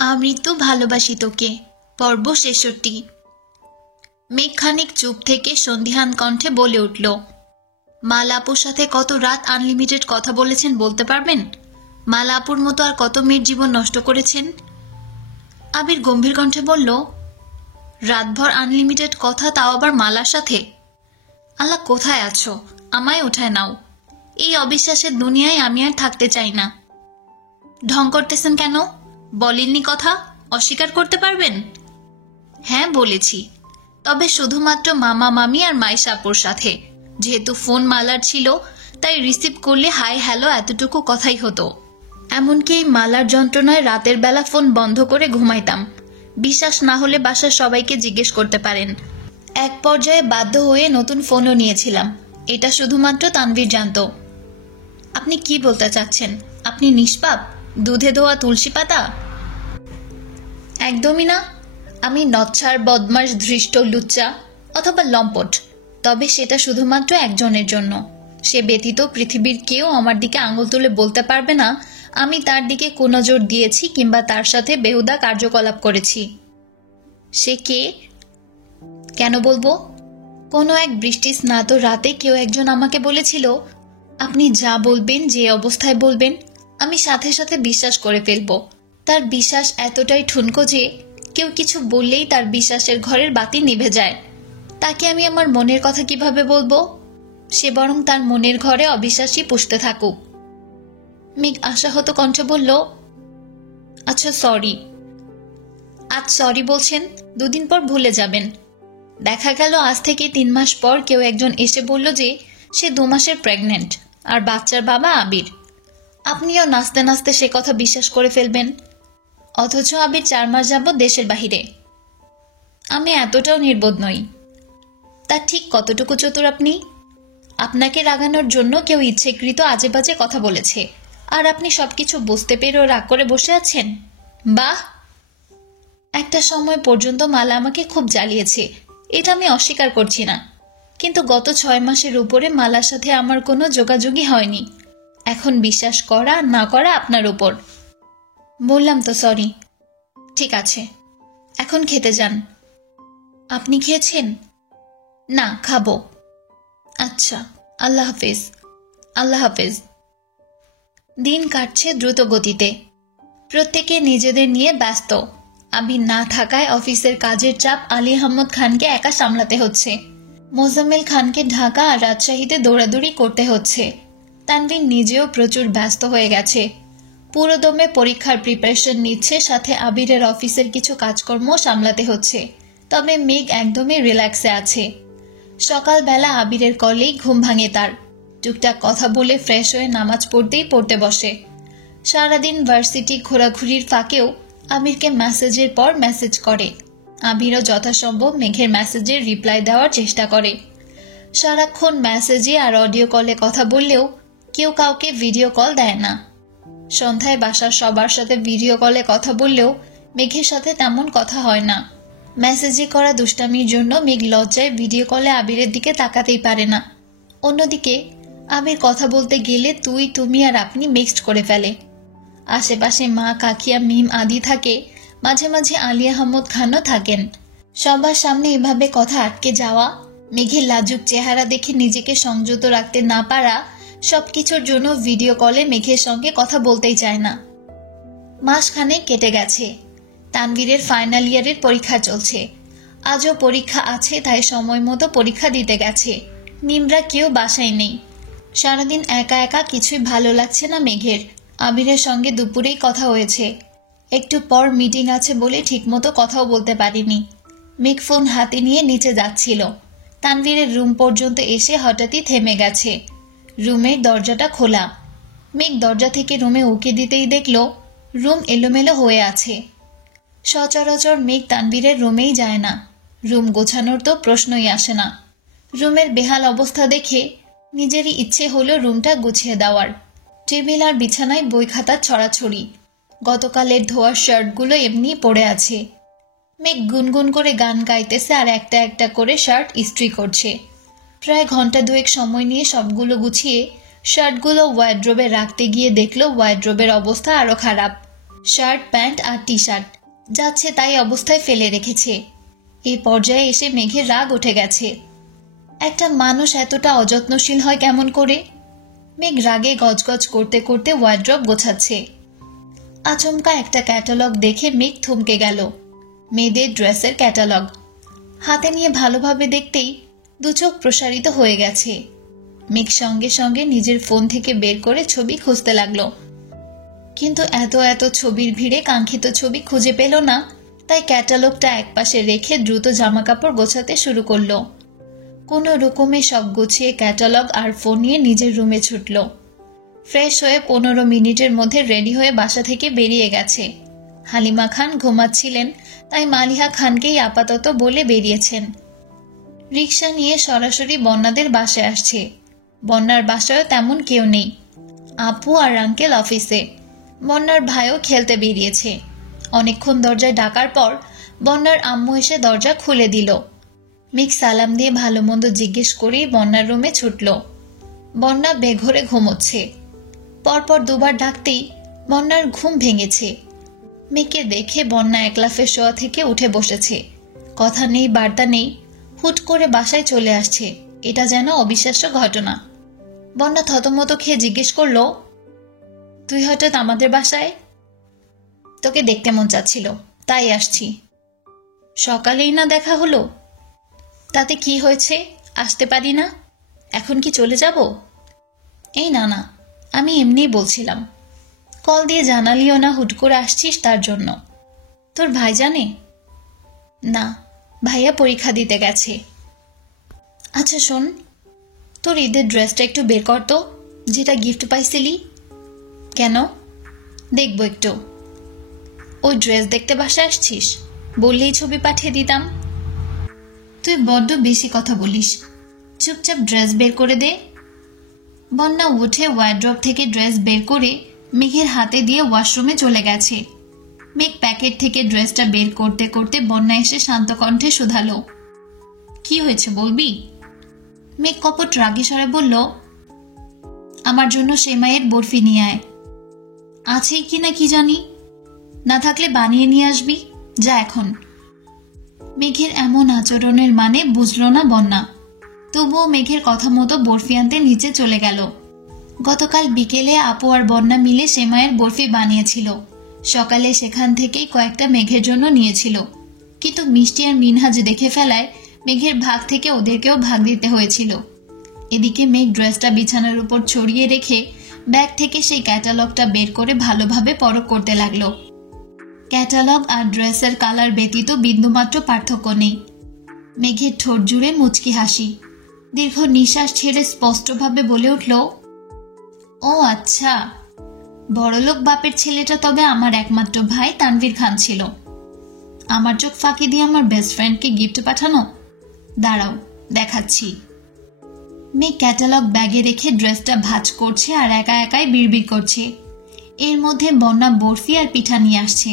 আমৃত্যু ভালোবাসি তোকে। পর্ব ৬৬। মেঘ খানিক চুপ থেকে সন্ধিহান কণ্ঠে বলে উঠল, মালা আপুর সাথে কত রাত আনলিমিটেড কথা বলেছেন বলতে পারবেন? মালা আপুর মতো আর কত মেয়ের জীবন নষ্ট করেছেন? আবির গম্ভীর কণ্ঠে বলল, রাতভর আনলিমিটেড কথা, তাও আবার মালার সাথে? আল্লাহ, কোথায় আছো? আমায় উঠায় নাও। এই অবিশ্বাসের দুনিয়ায় আমি আর থাকতে চাই না। ঢং করতেছেন কেন? বলেননি কথা? অস্বীকার করতে পারবেন? হ্যাঁ বলেছি, তবে শুধুমাত্র মামা মামি আর মাইশা আপুর সাথে। যেহেতু ফোন মালার ছিল, তাই রিসিভ করলে হাই হ্যালো এতটুকু কথাই হতো। এমনকি এই মালার যন্ত্রণায় রাতের বেলা ফোন বন্ধ করে ঘুমাইতাম। বিশ্বাস না হলে বাসার সবাইকে জিজ্ঞেস করতে পারেন। এক পর্যায়ে বাধ্য হয়ে নতুন ফোনও নিয়েছিলাম। এটা শুধুমাত্র তানভীর জানত। আপনি কি বলতে চাচ্ছেন? আপনি নিষ্পাপ, দুধে ধোয়া তুলসী পাতা? একদমই না। আমি নচ্ছার, বদমাশ, ধৃষ্ট, লুচ্চা অথবা লম্পট, তবে সেটা শুধুমাত্র একজনের জন্য। সে ব্যতীত পৃথিবীর কেউ আমার দিকে আঙুল তুলে বলতে পারবে না আমি তার দিকে কুনজর দিয়েছি কিংবা তার সাথে বেহুদা কার্যকলাপ করেছি। সে কে? কেন বলবো? কোনো এক বৃষ্টি স্নাত রাতে কেউ একজন আমাকে বলেছিল, আপনি যা বলবেন, যে অবস্থায় বলবেন, আমি সাথে সাথে বিশ্বাস করে ফেলব। তার বিশ্বাস এতটাই ঠুনকো যে কেউ কিছু বললেই তার বিশ্বাসের ঘরের বাতি নিভে যায়। তাকে আমি আমার মনের কথা কিভাবে বলবো? সে বরং তার মনের ঘরে অবিশ্বাসী পুষতে থাকুক। মেঘ আশাহত কণ্ঠে বলল, আচ্ছা সরি। আজ সরি বলছেন, দুদিন পর ভুলে যাবেন। দেখা গেল আজ থেকে ৩ মাস পর কেউ একজন এসে বলল যে সে ২ মাসের প্রেগনেন্ট আর বাচ্চার বাবা আবির। আপনিও নাচতে নাচতে সে কথা বিশ্বাস করে ফেলবেন। অথচ আবির ৪ মাস যাবৎ দেশের বাহিরে। আমি এতটাও নির্বোধ নই। তা ঠিক কতটুকু চতুর আপনি? আপনাকে রাগানোর জন্য কেউ ইচ্ছেকৃত আজে বাজে কথা বলেছে, আর আপনি সবকিছু বুঝতে পেরেও রাগ করে বসে আছেন। বাহ! একটা সময় পর্যন্ত মালা আমাকে খুব জ্বালিয়েছে, এটা আমি অস্বীকার করছি না। কিন্তু গত ৬ মাসের উপরে মালার সাথে আমার কোনো যোগাযোগই হয়নি। এখন বিশ্বাস করা না করা আপনার উপর। বললাম তো সরি। ঠিক আছে, এখন খেতে যান। আপনি খেয়েছেন? না, খাবো। আচ্ছা, আল্লাহ হাফেজ। আল্লাহ হাফেজ। দিন কাটছে দ্রুত গতিতে। প্রত্যেকে নিজেদের নিয়ে ব্যস্ত। আবির না থাকায় অফিসের কাজের চাপ আলী আহমদ খানকে একা সামলাতে হচ্ছে। মোজাম্মেল খানকে ঢাকা আর রাজশাহীতে দৌড়াদৌড়ি করতে হচ্ছে। তানভীর নিজেও প্রচুর ব্যস্ত হয়ে গেছে। পুরোদমে পরীক্ষার প্রিপারেশন নিচ্ছে, সাথে আবিরের অফিসের কিছু কাজকর্ম সামলাতে হচ্ছে। তবে মেঘ একদমই রিল্যাক্সে আছে। সকালবেলা আবিরের কলেই ঘুম ভাঙে তার। টুকটাক কথা বলে ফ্রেশ হয়ে নামাজ পড়তে বসে। সারাদিন ভার্সিটি ঘোরাঘুরির ফাঁকেও আবিরকে মেসেজের পর মেসেজ করে। আবিরও যথাসম্ভব মেঘের মেসেজের রিপ্লাই দেওয়ার চেষ্টা করে। সারাক্ষণ মেসেজে আর অডিও কলে কথা বললেও কেউ কাউকে ভিডিও কল দেয় না। সন্ধ্যায় বাসার সবার সাথে ভিডিও কলে কথা বললেও মেঘের সাথে তেমন কথা হয় না। মেসেজে করা দুষ্টামির জন্য মেঘ লজ্জায় ভিডিও কলে আবিরের দিকে তাকাতেই পারে না। অন্যদিকে আবির কথা বলতে গেলে তুই, তুমি আর আপনি মিক্সড করে ফেলে। আশেপাশে মা, কাকিয়া, মিম আদি থাকে। মাঝে মাঝে আলী আহমদ খানও থাকেন। সবার সামনে এভাবে কথা আটকে যাওয়া, মেঘের লাজুক চেহারা দেখে নিজেকে সংযত রাখতে না পারা, সবকিছুর জন্য ভিডিও কলে মেঘের সঙ্গে কথা বলতেই চায় না। মাসখানেক কেটে গেছে। তানভীরের ফাইনাল ইয়ারের পরীক্ষা চলছে। আজও পরীক্ষা আছে, তাই সময় মতো পরীক্ষা দিতে গেছে। মিমরা কেউ বাসায় নেই। সারাদিন একা একা কিছুই ভালো লাগছে না মেঘের। আবিরের সঙ্গে দুপুরেই কথা হয়েছে। একটু পর মিটিং আছে বলে ঠিকমতো কথাও বলতে পারিনি। মেঘ ফোন হাতে নিয়ে নিচে যাচ্ছিল। তানভীরের রুম পর্যন্ত এসে হঠাৎই থেমে গেছে। রুমের দরজাটা খোলা। মেঘ দরজা থেকে রুমে উকি দিতেই দেখল রুম এলোমেলো হয়ে আছে। সচরাচর মেঘ তানভীরের রুমেই যায় না। রুম গোছানোর তো প্রশ্নই আসে না। রুমের বেহাল অবস্থা দেখে নিজেরই ইচ্ছে হলো রুমটা গুছিয়ে দেওয়ার। টেবিল আর বিছানায় বই খাতা ছড়াছড়ি। গতকালের ধোয়ার শার্টগুলো এমনি পড়ে আছে। মেঘ গুনগুন করে গান গাইতেছে আর একটা একটা করে শার্ট ইস্ত্রি করছে। প্রায় ঘন্টা ২ সময় নিয়ে সবগুলো গুছিয়ে শার্টগুলো ওয়ার্ড্রোবে রাখতে গিয়ে দেখল ওয়ার্ড্রোবের অবস্থা আরো খারাপ। শার্ট প্যান্ট আর টি শার্ট যাচ্ছে তাই অবস্থায় ফেলে রেখেছে। এই পর্যায়ে এসে মেঘের রাগ উঠে গেছে। একটা মানুষ এতটা অযত্নশীল হয় কেমন করে? মেঘ রাগে গজগজ করতে করতে ওয়ার্ড্রব গোছাচ্ছে। আচমকা একটা ক্যাটালগ দেখে মেঘ থমকে গেল। মেয়েদের ড্রেসের ক্যাটালগ হাতে নিয়ে ভালোভাবে দেখতেই দু চোখ প্রসারিত হয়ে গেছে। মেঘ সঙ্গে সঙ্গে নিজের ফোন থেকে বের করে ছবি খুঁজতে লাগলো, কিন্তু এত এত ছবির ভিড়ে কাঙ্ক্ষিত ছবি খুঁজে পেল না। তাই ক্যাটালগটা একপাশে রেখে দ্রুত জামাকাপড় গোছাতে শুরু করলো। কোনো রকমে সব গুছিয়ে ক্যাটালগ আর ফোন নিয়ে নিজের রুমে ছুটল। ফ্রেশ হয়ে 15 মিনিটের মধ্যে রেডি হয়ে বাসা থেকে বেরিয়ে গেছে। হালিমা খান ঘুমাচ্ছিলেন, তাই মালিহা খানকেই আপাতত বলে বেরিয়েছেন। রিক্সা নিয়ে সরাসরি বন্যাদের বাসায় আসছে। বন্যার বাসায়ও তেমন কেউ নেই। আপু আর আঙ্কেল অফিসে, বন্যার ভাইও খেলতে বেরিয়েছে। অনেকক্ষণ দরজায় ডাকার পর বন্যার আম্মু এসে দরজা খুলে দিল। মেঘ সালাম দিয়ে ভালো মন্দ জিজ্ঞেস করেই বন্যার রুমে ছুটল। বন্যা বেঘরে ঘুমোচ্ছে। পরপর দুবার ডাকতেই বন্যার ঘুম ভেঙেছে। মেঘকে দেখে বন্যা একলাফে শোয়া থেকে উঠে বসেছে। কথা নেই বার্তা নেই, হুট করে বাসায় চলে আসছে। এটা যেন অবিশ্বাস্য ঘটনা। বন্যা থতমত খেয়ে জিজ্ঞেস করলো, তুই হঠাৎ আমাদের বাসায়? তোকে দেখতে মন চাচ্ছিল, তাই আসছি। সকালেই না দেখা হলো? তাতে কি হয়েছে, আসতে পারি না? এখন কি চলে যাব? এই না না, আমি এমনিই বলছিলাম। কল দিয়ে জানালিও না হুট করে আসছিস তার জন্য। তোর ভাই জানে? না, ভাইয়া পরীক্ষা দিতে গেছে। আচ্ছা শোন, তোর ঈদের ড্রেসটা একটু বের কর তো, যেটা গিফট পাইছিলি। কেন? দেখবো একটু। ওই ড্রেস দেখতে বাসায় আসছিস? বললেই ছবি পাঠিয়ে দিতাম। তুই বড্ড বেশি কথা বলিস, চুপচাপ ড্রেস বের করে দে। বন্যা উঠে ওয়ার্ড্রপ থেকে ড্রেস বের করে মেঘের হাতে দিয়ে ওয়াশরুমে চলে গেছে। মেঘ প্যাকেট থেকে ড্রেসটা বের করতে করতে বন্যা এসে শান্ত কণ্ঠে শুধালো, কি হয়েছে বলবি? মেঘ কপট রাগে স্বরে বলল, আমার জন্য সেমাইয়ের বরফি নিয়ে আয়। আছেই কিনা কি জানি, না থাকলে বানিয়ে নিয়ে আসবি, যা এখন। মেঘের এমন আচরণের মানে বুঝল না বন্যা। তবুও মেঘের কথা মতো বরফি আনতে নিচে চলে গেল। গতকাল বিকেলে আপু আর বন্যা মিলে সেমাইয়ের বরফি বানিয়েছিল। সকালে সেখান থেকেই কয়েকটা মেঘের জন্য নিয়েছিল, কিন্তু মিষ্টি আর মিনহাজ দেখে ফেলায় মেঘের ভাগ থেকে ওদেরকেও ভাগ দিতে হয়েছিল। এদিকে মেঘ ড্রেসটা বিছানার উপর ছড়িয়ে রেখে ব্যাগ থেকে সেই ক্যাটালগটা বের করে ভালোভাবে পরখ করতে লাগলো। ক্যাটালগ আর ড্রেসের কালার ব্যতীত বিন্দুমাত্র পার্থক্য নেই। মেঘের ঠোঁট জুড়ে মুচকি হাসি। দীর্ঘ নিঃশ্বাস ছেড়ে স্পষ্টভাবে বলে উঠল, ও আচ্ছা, বড়লোক বাপের ছেলেটা তবে আমার একমাত্র ভাই তানভীর খান ছিল। আমার চোখ ফাঁকি দিয়ে আমার বেস্ট ফ্রেন্ডকে গিফট পাঠানো? দাঁড়াও, দেখাচ্ছি। মেঘ ক্যাটালগ ব্যাগে রেখে ড্রেসটা ভাঁজ করছে আর একা একাই বিড়বিড় করছে। এর মধ্যে বন্যা বরফি আর পিঠা নিয়ে আসছে।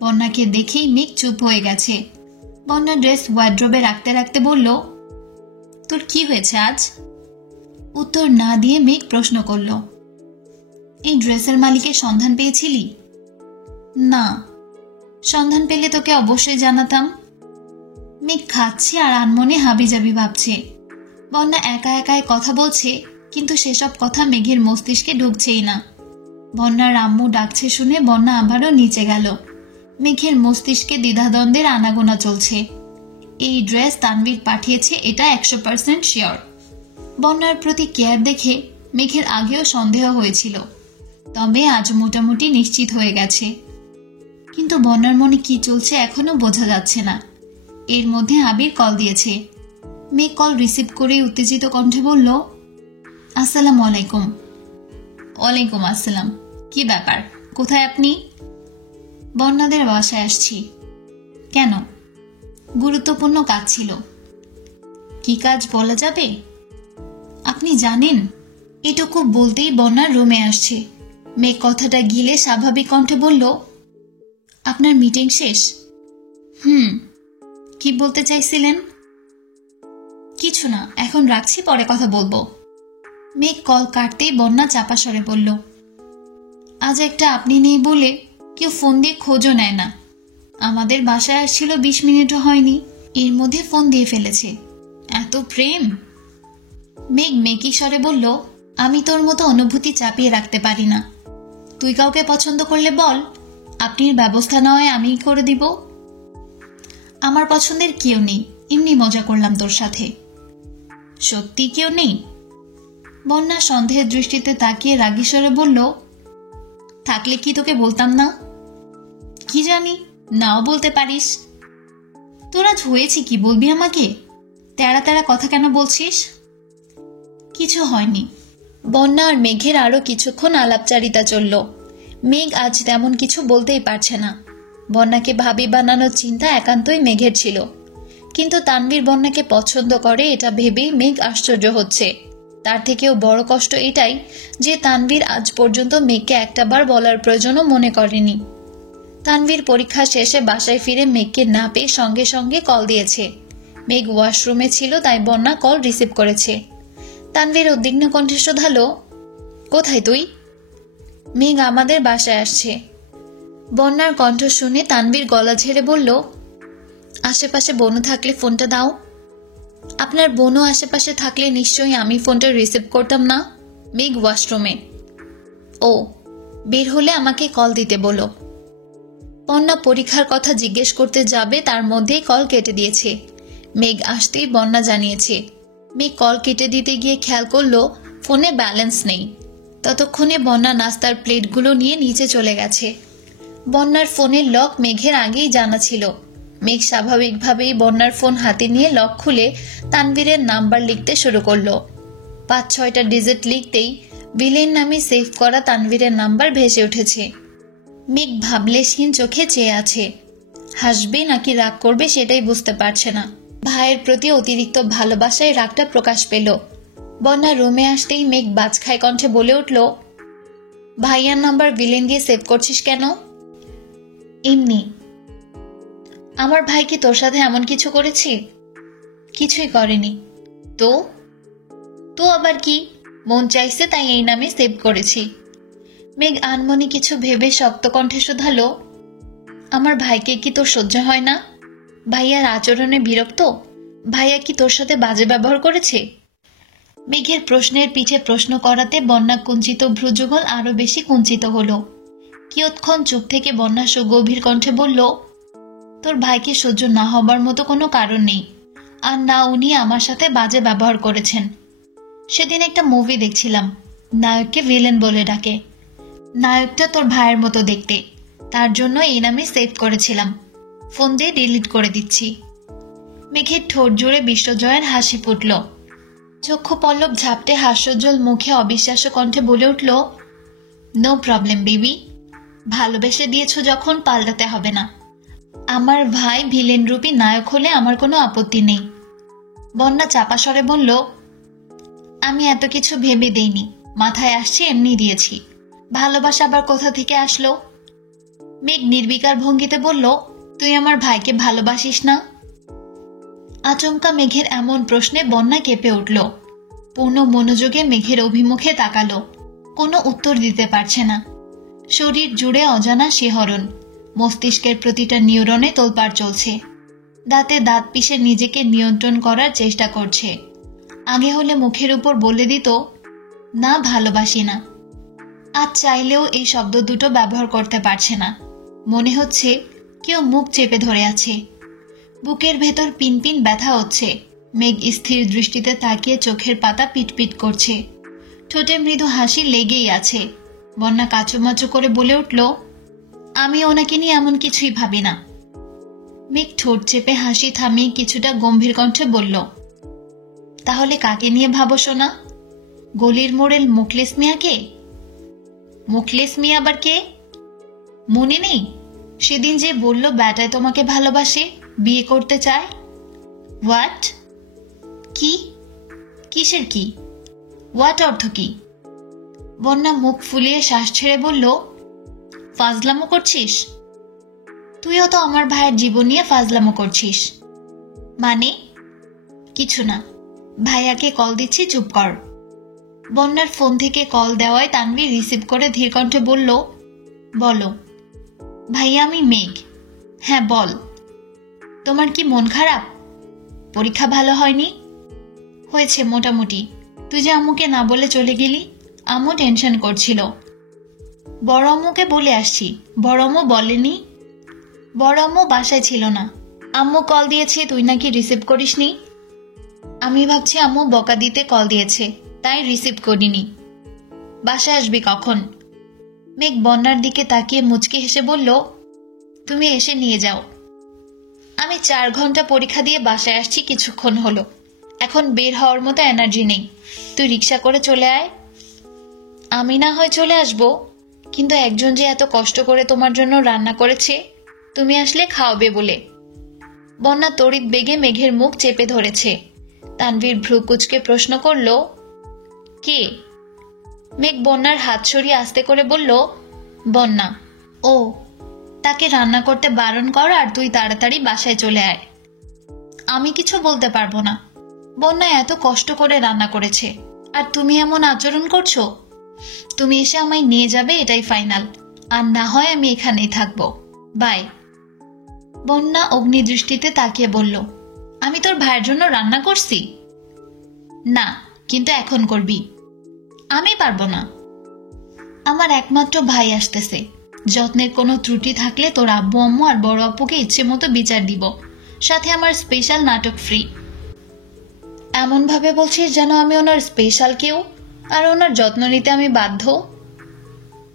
বন্যাকে দেখেই মেঘ চুপ হয়ে গেছে। বন্যা ড্রেস ওয়ার্ড্রোবে রাখতে রাখতে বলল, তোর কি হয়েছে আজ? উত্তর না দিয়ে মেঘ প্রশ্ন করল, এই ড্রেসের মালিকের সন্ধান পেয়েছিলি? না, সন্ধান পেলে তোকে অবশ্যই জানাতাম। মেঘ খাচ্ছে আর আনমনে হাবিজাবি ভাবছে। বন্যা একা একাই কথা বলছে, কিন্তু সেসব কথা মেঘের মস্তিষ্কে ঢুকছেই না। বন্যার আম্মু ডাকছে শুনে বন্যা আবারও নিচে গেল। মেঘের মস্তিষ্কে দ্বিধাদ্বন্দ্বের আনাগোনা চলছে। এই ড্রেস তানভীর পাঠিয়েছে, এটা 100% শিওর। বন্যার প্রতি কেয়ার দেখে মেঘের আগেও সন্দেহ হয়েছিল, তবে আজ মোটামুটি নিশ্চিত হয়ে গেছে। কিন্তু বন্যার মনে কি চলছে এখনো বোঝা যাচ্ছে না। এর মধ্যে আবির কল দিয়েছে। মেঘ কল রিসিভ করে উত্তেজিত কণ্ঠে বলল, আসসালামু আলাইকুম। ওয়ালাইকুম আসসালাম। কি ব্যাপার, কোথায় আপনি? বন্যাদের বাসায় আসছি। কেন? গুরুত্বপূর্ণ কাজ ছিল। কি কাজ বলা যাবে? আপনি জানেন। এটুকু বলতেই বন্যার রুমে আসছে। মেঘ কথাটা গিলে স্বাভাবিক কণ্ঠে বলল, আপনার মিটিং শেষ? কি বলতে চাইছিলেন? কিছু না, এখন রাখছি, পরে কথা বলবো। মেঘ কল কাটতেই বন্যা চাপা স্বরে বলল, আজ একটা আপনি নেই বলে কেউ ফোন দিয়ে খোঁজও নেয় না। আমাদের বাসায় আসছিল 20 মিনিটও হয়নি, এর মধ্যে ফোন দিয়ে ফেলেছে। এত প্রেম! মেঘ মেকি স্বরে বলল, আমি তোর মতো অনুভূতি চাপিয়ে রাখতে পারি না। তুই কাউকে পছন্দ করলে বল, আপনি ব্যবস্থা না হয় আমি করে দিব। আমার পছন্দের কেউ নেই, এমনি মজা করলাম তোর সাথে। সত্যি কেউ নেই? বন্যা সন্দেহের দৃষ্টিতে তাকিয়ে রাগী স্বরে বলল, থাকলে কি তোকে বলতাম না? কি জানি, নাও বলতে পারিস। তোর আজ হয়েছে কি, বলবি আমাকে? তেরা তেরা কথা কেন বলছিস? কিছু হয়নি। বন্যা আর মেঘের আরো কিছুক্ষণ আলাপচারিতা চলল। মেঘ আজ তেমন কিছু বলতেই পারছে না। বন্যাকে ভাবি বানানোর চিন্তা একান্তই মেঘের ছিল, কিন্তু তানভীর বন্যাকে পছন্দ করে এটা ভেবেই মেঘ আশ্চর্য হচ্ছে। তার থেকেও বড় কষ্ট এটাই যে তানভীর আজ পর্যন্ত মেঘকে একটাবার বলার প্রয়োজনও মনে করেনি। তানভীর পরীক্ষা শেষে বাসায় ফিরে মেঘকে না পেয়ে সঙ্গে সঙ্গে কল দিয়েছে। মেঘ ওয়াশরুমে ছিল, তাই বন্যা কল রিসিভ করেছে। তানভীর উদ্বিগ্ন কণ্ঠে শোধালো, কোথায় তুই? মেঘ আমাদের বাসায় আসছে। বন্যার কণ্ঠ শুনে তানভীর গলা ঝেড়ে বলল, আশেপাশে বনু থাকলে ফোনটা দাও। আপনার বোনও আশেপাশে থাকলে নিশ্চয়ই আমি ফোনটা রিসিভ করতাম না। মেঘ ওয়াশরুমে। ও, বের হলে আমাকে কল দিতে বলো। বন্যা পরীক্ষার কথা জিজ্ঞেস করতে যাবে, তার মধ্যেই কল কেটে দিয়েছে। মেঘ আসতেই বন্যা জানিয়েছে। মেঘ কল কেটে দিতে গিয়ে খেয়াল করলো ফোনে ব্যালেন্স নেই। ততক্ষণে বন্যা নাস্তার প্লেটগুলো নিয়ে নিচে চলে গেছে। বন্যার ফোনের লক মেঘের আগেই জানা ছিল। মেঘ স্বাভাবিকভাবেই বন্যার ফোন হাতে নিয়ে লক খুলে তানভীরের নাম্বার লিখতে শুরু করলো। 5-6টা ডিজিট লিখতেই ভিলেন নামে সেভ করা তানভীরের নাম্বার ভেসে উঠেছে। মেঘ ভাবলেশহীন চোখে চেয়ে আছে। হাসবে নাকি রাগ করবে সেটাই বুঝতে পারছে না। ভাইয়ের প্রতি অতিরিক্ত ভালোবাসায় রাগটা প্রকাশ পেল। বন্যা রুমে আসতেই মেঘ বাজখায় কণ্ঠে বলে উঠল, ভাইয়ার নাম্বার ভিলেন দিয়ে সেভ করছিস কেন? এমনি। আমার ভাই কি তোর সাথে এমন কিছু করেছি? কিছুই করেনি। তো তো আবার কি? মন চাইছে তাই এই নামে সেভ করেছি। মেঘ আনমনি কিছু ভেবে শক্ত কণ্ঠে শোধালো, আমার ভাইকে কি তোর সহ্য হয় না? ভাইয়ার আচরণে বিরক্ত? ভাইয়া কি তোর সাথে বাজে ব্যবহার করেছে? মেঘের প্রশ্নের পিছে প্রশ্ন করাতে বন্যা কুঞ্চিত ভ্রুযুগল আরো বেশি কুঞ্চিত হলো। কিয়ৎক্ষণ চুপ থেকে বন্যা সুগভীর কণ্ঠে বলল, তোর ভাইকে সহ্য না হবার মতো কোনো কারণ নেই, আর না উনি আমার সাথে বাজে ব্যবহার করেছেন। সেদিন একটা মুভি দেখছিলাম, নায়ককে ভিলেন বলে ডাকে। নায়কটা তোর ভাইয়ের মতো দেখতে, তার জন্য এই নামে সেভ করেছিলাম। ফোন দিয়ে ডিলিট করে দিচ্ছি। মেঘের ঠোঁট জুড়ে বিশ্বজয়ের হাসি ফুটল। চক্ষু পল্লব ঝাপটে হাস্যোজ্জ্বল মুখে অবিশ্বাস্য কণ্ঠে বলে উঠল, নো প্রবলেম বেবি, ভালোবেসে দিয়েছ যখন পাল্টাতে হবে না। আমার ভাই ভিলেন রূপী নায়ক হলে আমার কোনো আপত্তি নেই। বন্যা চাপা স্বরে বলল, আমি এত কিছু ভেবে দেইনি, মাথায় আসছে এমনি দিয়েছি। ভালোবাসা আবার কোথা থেকে আসলো? মেঘ নির্বিকার ভঙ্গিতে বলল, তুই আমার ভাইকে ভালোবাসিস না? আচমকা মেঘের এমন প্রশ্নে বন্যা কেঁপে উঠল। পূর্ণ মনোযোগে মেঘের অভিমুখে তাকালো। কোনো উত্তর দিতে পারছে না। শরীর জুড়ে অজানা শিহরণ, মস্তিষ্কের প্রতিটা নিউরনে তোলপাড় চলছে। দাঁতে দাঁত পিষে নিজেকে নিয়ন্ত্রণ করার চেষ্টা করছে। আগে হলে মুখের উপর বলে দিত, না ভালোবাসি না। আজ চাইলেও এই শব্দ দুটো ব্যবহার করতে পারছে না। মনে হচ্ছে কেউ মুখ চেপে ধরে আছে। বুকের ভেতর পিনপিন ব্যথা হচ্ছে। মেঘ স্থির দৃষ্টিতে তাকিয়ে চোখের পাতা পিটপিট করছে। ঠোঁটে মৃদু হাসি লেগেই আছে। বন্যা কাচুমাচু করে বলে উঠল, আমি ওনাকে নিয়ে এমন কিছুই ভাবি না। মেঘ ঠোঁট চেপে হাসি থামিয়ে কিছুটা গম্ভীর কণ্ঠে বলল, তাহলে কাকে নিয়ে ভাবো শোনা? গলির মোড়েল মুখলেস মিয়াকে? মুখলেস মিয়া আবার কে? মনে নেই সেদিন যে বলল ব্যাটায় তোমাকে ভালোবাসে, বিয়ে করতে চায়? হোয়াট? কি? কিসের কি? হোয়াট অর্থ কি? বন্যা মুখ ফুলিয়ে শ্বাস ছেড়ে বলল, ফাজলামো করছিস? তুইও তো আমার ভাইয়ের জীবন নিয়ে ফাজলামো করছিস। মানে? কিছু না, ভাইয়াকে কল দিচ্ছি, চুপ কর। বন্যার ফোন থেকে কল দেওয়ায় তানভীর রিসিভ করে ধীর কণ্ঠে বলল, বলো। ভাইয়া আমি মেঘ। হ্যাঁ বল, তোমার কি মন খারাপ? পরীক্ষা ভালো হয়নি? হয়েছে মোটামুটি। তুই যে আম্মুকে না বলে চলে গেলি, আম্মু টেনশন করছিল। বড় আম্মুকে বলে আসছি। বড় আম্মু বলেনি? বড় আম্মু বাসায় ছিল না। আম্মু কল দিয়েছে, তুই নাকি রিসিভ করিসনি। আমি ভাবছি আম্মু বকা দিতে কল দিয়েছে, তাই রিসিভ করিনি। বাসায় আসবি কখন? মেঘ বন্যার দিকে তাকিয়ে মুচকি হেসে বলল, তুমি এসে নিয়ে যাও। আমি 4 ঘন্টা পরীক্ষা দিয়ে বাসায় আসছি কিছুক্ষণ হলো। এখন বের হওয়ার মতো এনার্জি নেই। তুই রিক্সা করে চলে আয়। আমি না হয় চলে আসবো, কিন্তু একজন যে এত কষ্ট করে তোমার জন্য রান্না করেছে, তুমি আসলে খাওয়াবে বলে। বন্যা তড়িৎ বেগে মেঘের মুখ চেপে ধরেছে। তানভীর ভ্রু কুচকে প্রশ্ন করল, কে? মেঘ বন্যার হাত সরিয়ে আস্তে করে বলল, বন্যা। ও, তাকে রান্না করতে বারণ কর আর তুই তাড়াতাড়ি বাসায় চলে আয়। আমি কিছু বলতে পারবো না। বন্যা এত কষ্ট করে রান্না করেছে, আর তুমি এমন আচরণ করছো। তুমি এসে আমায় নিয়ে যাবে, এটাই ফাইনাল। আর না হয় আমি এখানেই থাকবো। বাই। বন্যা অগ্নিদৃষ্টিতে তাকিয়ে বলল, আমি তোর ভাইয়ের জন্য রান্না করছি? না, কিন্তু এখন করবি। আমি পারবো না। আমার একমাত্র ভাই আসতেছে। যত্নের কোনো ত্রুটি থাকলে তোর আব্বু আম্মু আর বড় আপুকে ইচ্ছে মতো বিচার দিব। সাথে আমার স্পেশাল নাটক ফ্রি। এমন ভাবে বলছিস যেন আমি ওনার স্পেশাল কেউ, আর ওনার যত্ন নিতে আমি বাধ্য।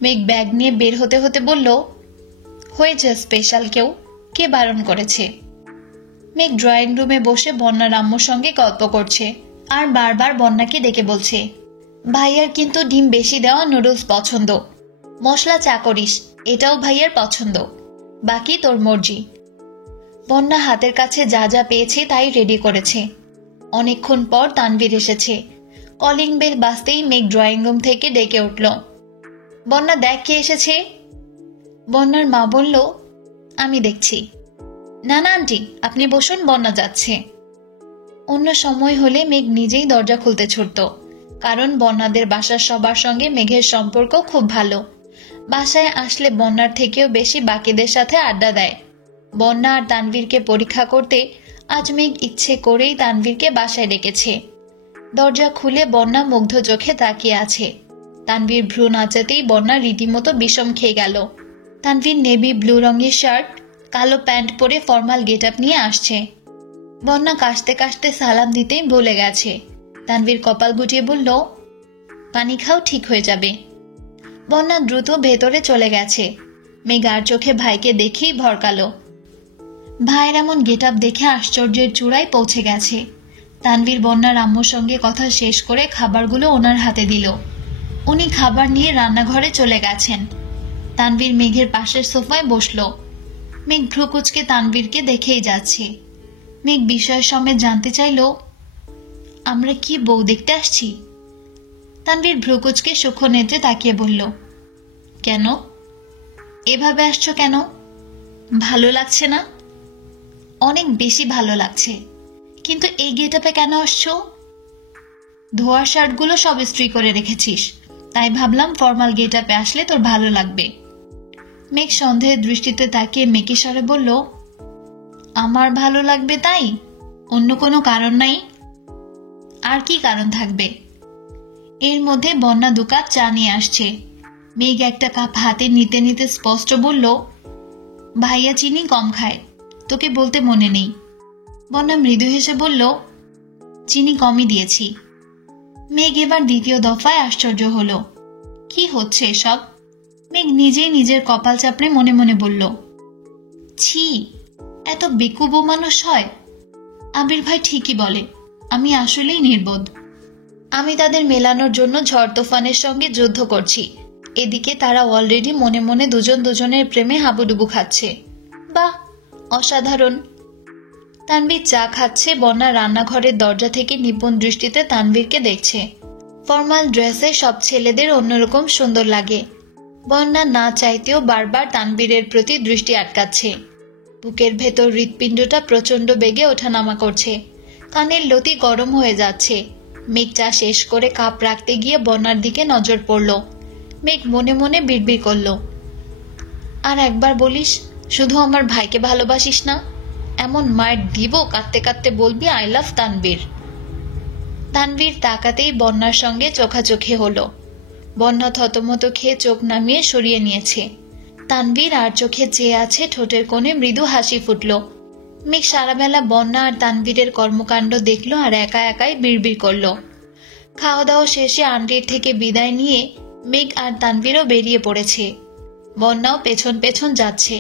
মেঘ ব্যাগ নিয়ে বের হতে হতে বলল, হয়েছে স্পেশাল কেউ, কে বারণ করেছে? মেঘ ড্রয়িং রুমে বসে বন্যার আম্মুর সঙ্গে গল্প করছে, আর বারবার বন্যাকে ডেকে বলছে, ভাইয়ার কিন্তু ডিম বেশি দেওয়া নুডলস পছন্দ। মশলা চা করিস, এটাও ভাইয়ার পছন্দ। বাকি তোর মর্জি। বন্যা হাতের কাছে যা যা পেয়েছে তাই রেডি করেছে। অনেকক্ষণ পর তানভীর এসেছে। কলিং বেল বাজতেই মেঘ ড্রয়িং রুম থেকে ডেকে উঠল, বন্যা দেখ কে এসেছে। বন্যার মা বলল, আমি দেখছি। না না আন্টি, আপনি বসুন, বন্যা যাচ্ছে। অন্য সময় হলে মেঘ নিজেই দরজা খুলতে ছুটত, কারণ বন্যাদের বাসার সবার সঙ্গে মেঘের সম্পর্ক খুব ভালো। বাসায় আসলে বন্যার থেকেও বেশি বাকিদের সাথে আড্ডা দেয়। বন্যা আর তানভীরকে পরীক্ষা করতে আজ মেঘ ইচ্ছে করেই তানভীরকে বাসায় ডেকেছে। দরজা খুলে বন্যা মুগ্ধ চোখে তাকিয়ে আছে। তানভীর ভ্রু নাচাতেই বন্যা রীতিমতো বিষম খেয়ে গেল। তানভীর নেভি ব্লু রঙের শার্ট, কালো প্যান্ট পরে ফর্মাল গেট আপ নিয়ে আসছে। বন্যা কাশতে কাশতে সালাম দিতেই ভুলে গেছে। তানভীর কপাল গুটিয়ে বলল, পানি খাও, ঠিক হয়ে যাবে। বন্যা দ্রুত ভেতরে চলে গেছে। মেঘ আর চোখে ভাইকে দেখেই ভরকালো। ভাইয়ের এমন গেট আপ দেখে আশ্চর্যের চূড়ায় পৌঁছে গেছে। তানভীর বন্যার আম্মুর সঙ্গে কথা শেষ করে খাবারগুলো ওনার হাতে দিল। উনি খাবার নিয়ে রান্নাঘরে চলে গেছেন। তানভীর মেঘের পাশের সোফায় বসল। মেঘ ভ্রু কুচকে তানভীরকে দেখেই যাচ্ছে। মেঘ বিষয় সমেত জানতে চাইল, আমরা কি বউ দেখতে আসছি? তানভীর ভ্রু কুচকে সূক্ষ্ম নেত্রে তাকিয়ে বলল, কেন এভাবে আসছো? কেন ভালো লাগছে না? অনেক বেশি ভালো লাগছে, কিন্তু এই গেটআপে কেন আসছো? ধোয়া শার্টগুলো সব ইস্ত্রি করে রেখেছিস, তাই ভাবলাম ফর্মাল গেটআপে আসলে তোর ভালো লাগবে। মেঘ সন্দেহের দৃষ্টিতে তাকিয়ে মেকি স্বরে বলল, আমার ভালো লাগবে তাই? অন্য কোনো কারণ নাই? আর কি কারণ থাকবে? এর মধ্যে বন্যা 2 কাপ চা নিয়ে আসছে। মেঘ একটা কাপ হাতে নিতে নিতে স্পষ্ট বলল, ভাইয়া চিনি কম খায়, তোকে বলতে মনে নেই। বন্যা মৃদু হেসে বলল, চিনি কমই দিয়েছি। মেঘ এবার দ্বিতীয় দফায় আশ্চর্য হলো, কি হচ্ছে এসব? মেঘ নিজেই নিজের কপাল চাপড়ে মনে মনে বলল, ছি, এত বেকুবো মানুষ হয়। আবির ভাই ঠিকই বলে, আমি আসলেই নির্বোধ। আমি তাদের মেলানোর জন্য ঝড় তুফানের সঙ্গে যুদ্ধ করছি, এদিকে তারা অলরেডি মনে মনে দুজন দুজনের প্রেমে হাবুডুবু খাচ্ছে। বাহ, অসাধারণ। তানভীর চা খাচ্ছে। বন্যা রান্নাঘরের দরজা থেকে নিপুণ দৃষ্টিতে তানভীরকে দেখছে। ফর্মাল ড্রেসে সব ছেলেদের অন্যরকম সুন্দর লাগে। বন্যা না চাইতেও বারবার তানভীরের প্রতি দৃষ্টি আটকাচ্ছে। বুকের ভেতর হৃৎপিণ্ডটা প্রচন্ড বেগে ওঠানামা করছে। কানের লতি গরম হয়ে যাচ্ছে। মেঘ চা শেষ করে কাপ রাখতে গিয়ে বন্যার দিকে নজর পড়ল। মেঘ মনে মনে বিড়বিড় করল, আর একবার বলিস শুধু আমার ভাইকে ভালোবাসিস না, এমন মায়ের দিব কাঁদতে কাঁদতে বলবি আই লাভ তানভীর। তানভীর তাকাতেই বন্যার সঙ্গে চোখাচোখি হলো। বন্যা থতমত খেয়ে চোখ নামিয়ে সরিয়ে নিয়েছে। তানভীর আর চোখে চেয়ে আছে, ঠোঁটের কোণে মৃদু হাসি ফুটল। মেঘ সারাবেলা বন্যা আর তানভীরের কর্মকাণ্ড দেখলো আর একা একাই বিড়বিড় করলো। খাওয়া দাওয়া শেষে আন্টির থেকে বিদায় নিয়ে মেঘ আর তানভীরও বেরিয়ে পড়েছে। বন্যাও পেছন পেছন যাচ্ছে।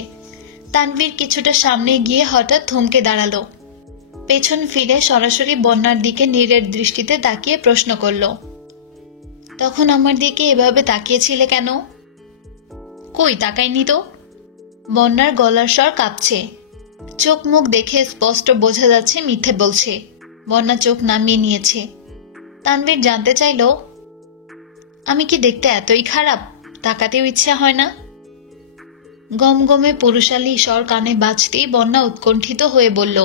তানভীর কিছুটা সামনে গিয়ে হঠাৎ থমকে দাঁড়ালো। পেছন ফিরে সরাসরি বন্যার দিকে নীরের দৃষ্টিতে তাকিয়ে প্রশ্ন করল, তখন আমার দিকে এভাবে তাকিয়েছিলে কেন? কই তাকাইনি তো। বন্যার গলার স্বর কাঁপছে। চোখ মুখ দেখে স্পষ্ট বোঝা যাচ্ছে মিথ্যে বলছে। বন্যা চোখ নামিয়ে নিয়েছে। তানভীর জানতে চাইল, আমি কি দেখতে এতই খারাপ, তাকাতেও ইচ্ছা হয় না? গমগমে পুরুষালী স্বর কানে বাজতেই বন্যা উৎকণ্ঠিত হয়ে বলল,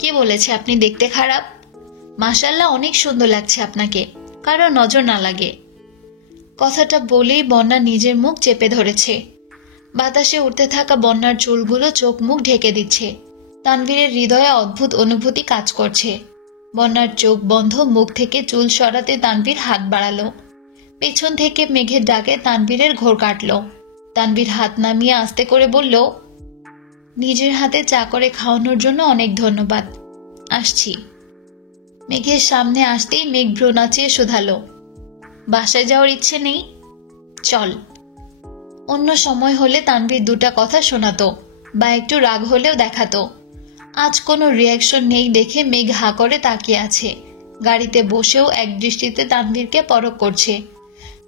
কে বলেছে আপনি দেখতে খারাপ? মাশাআল্লাহ, অনেক সুন্দর লাগছে আপনাকে, কারো নজর না লাগে। কথাটা বলেই বন্যা নিজের মুখ চেপে ধরেছে। বাতাসে উঠতে থাকা বন্যার চুলগুলো চোখ মুখ ঢেকে দিচ্ছে। তানভীরের হৃদয়ে অদ্ভুত অনুভূতি কাজ করছে। বন্যার চোখ বন্ধ, মুখ থেকে চুল সরাতে তানভীর হাত বাড়ালো। পেছন থেকে মেঘের ডাকে তানভীরের ঘোর কাটল। তানভীর হাত নামিয়ে আস্তে করে বলল, নিজের হাতে চা করে খাওয়ানোর জন্য অনেক ধন্যবাদ, আসছি। মেঘের সামনে আসতেই মেঘ ভ্রু নাচিয়ে শুধালো, বাসায় যাওয়ার ইচ্ছে নেই? চল। অন্য সময় হলে তানভীর দুটা কথা শোনাতো বা একটু রাগ হলেও দেখাতো। আজ কোনো রিয়াকশন নেই দেখে মেঘ হা করে তাকিয়ে আছে। গাড়িতে বসেও এক দৃষ্টিতে তানভীরকে পরখ করছে।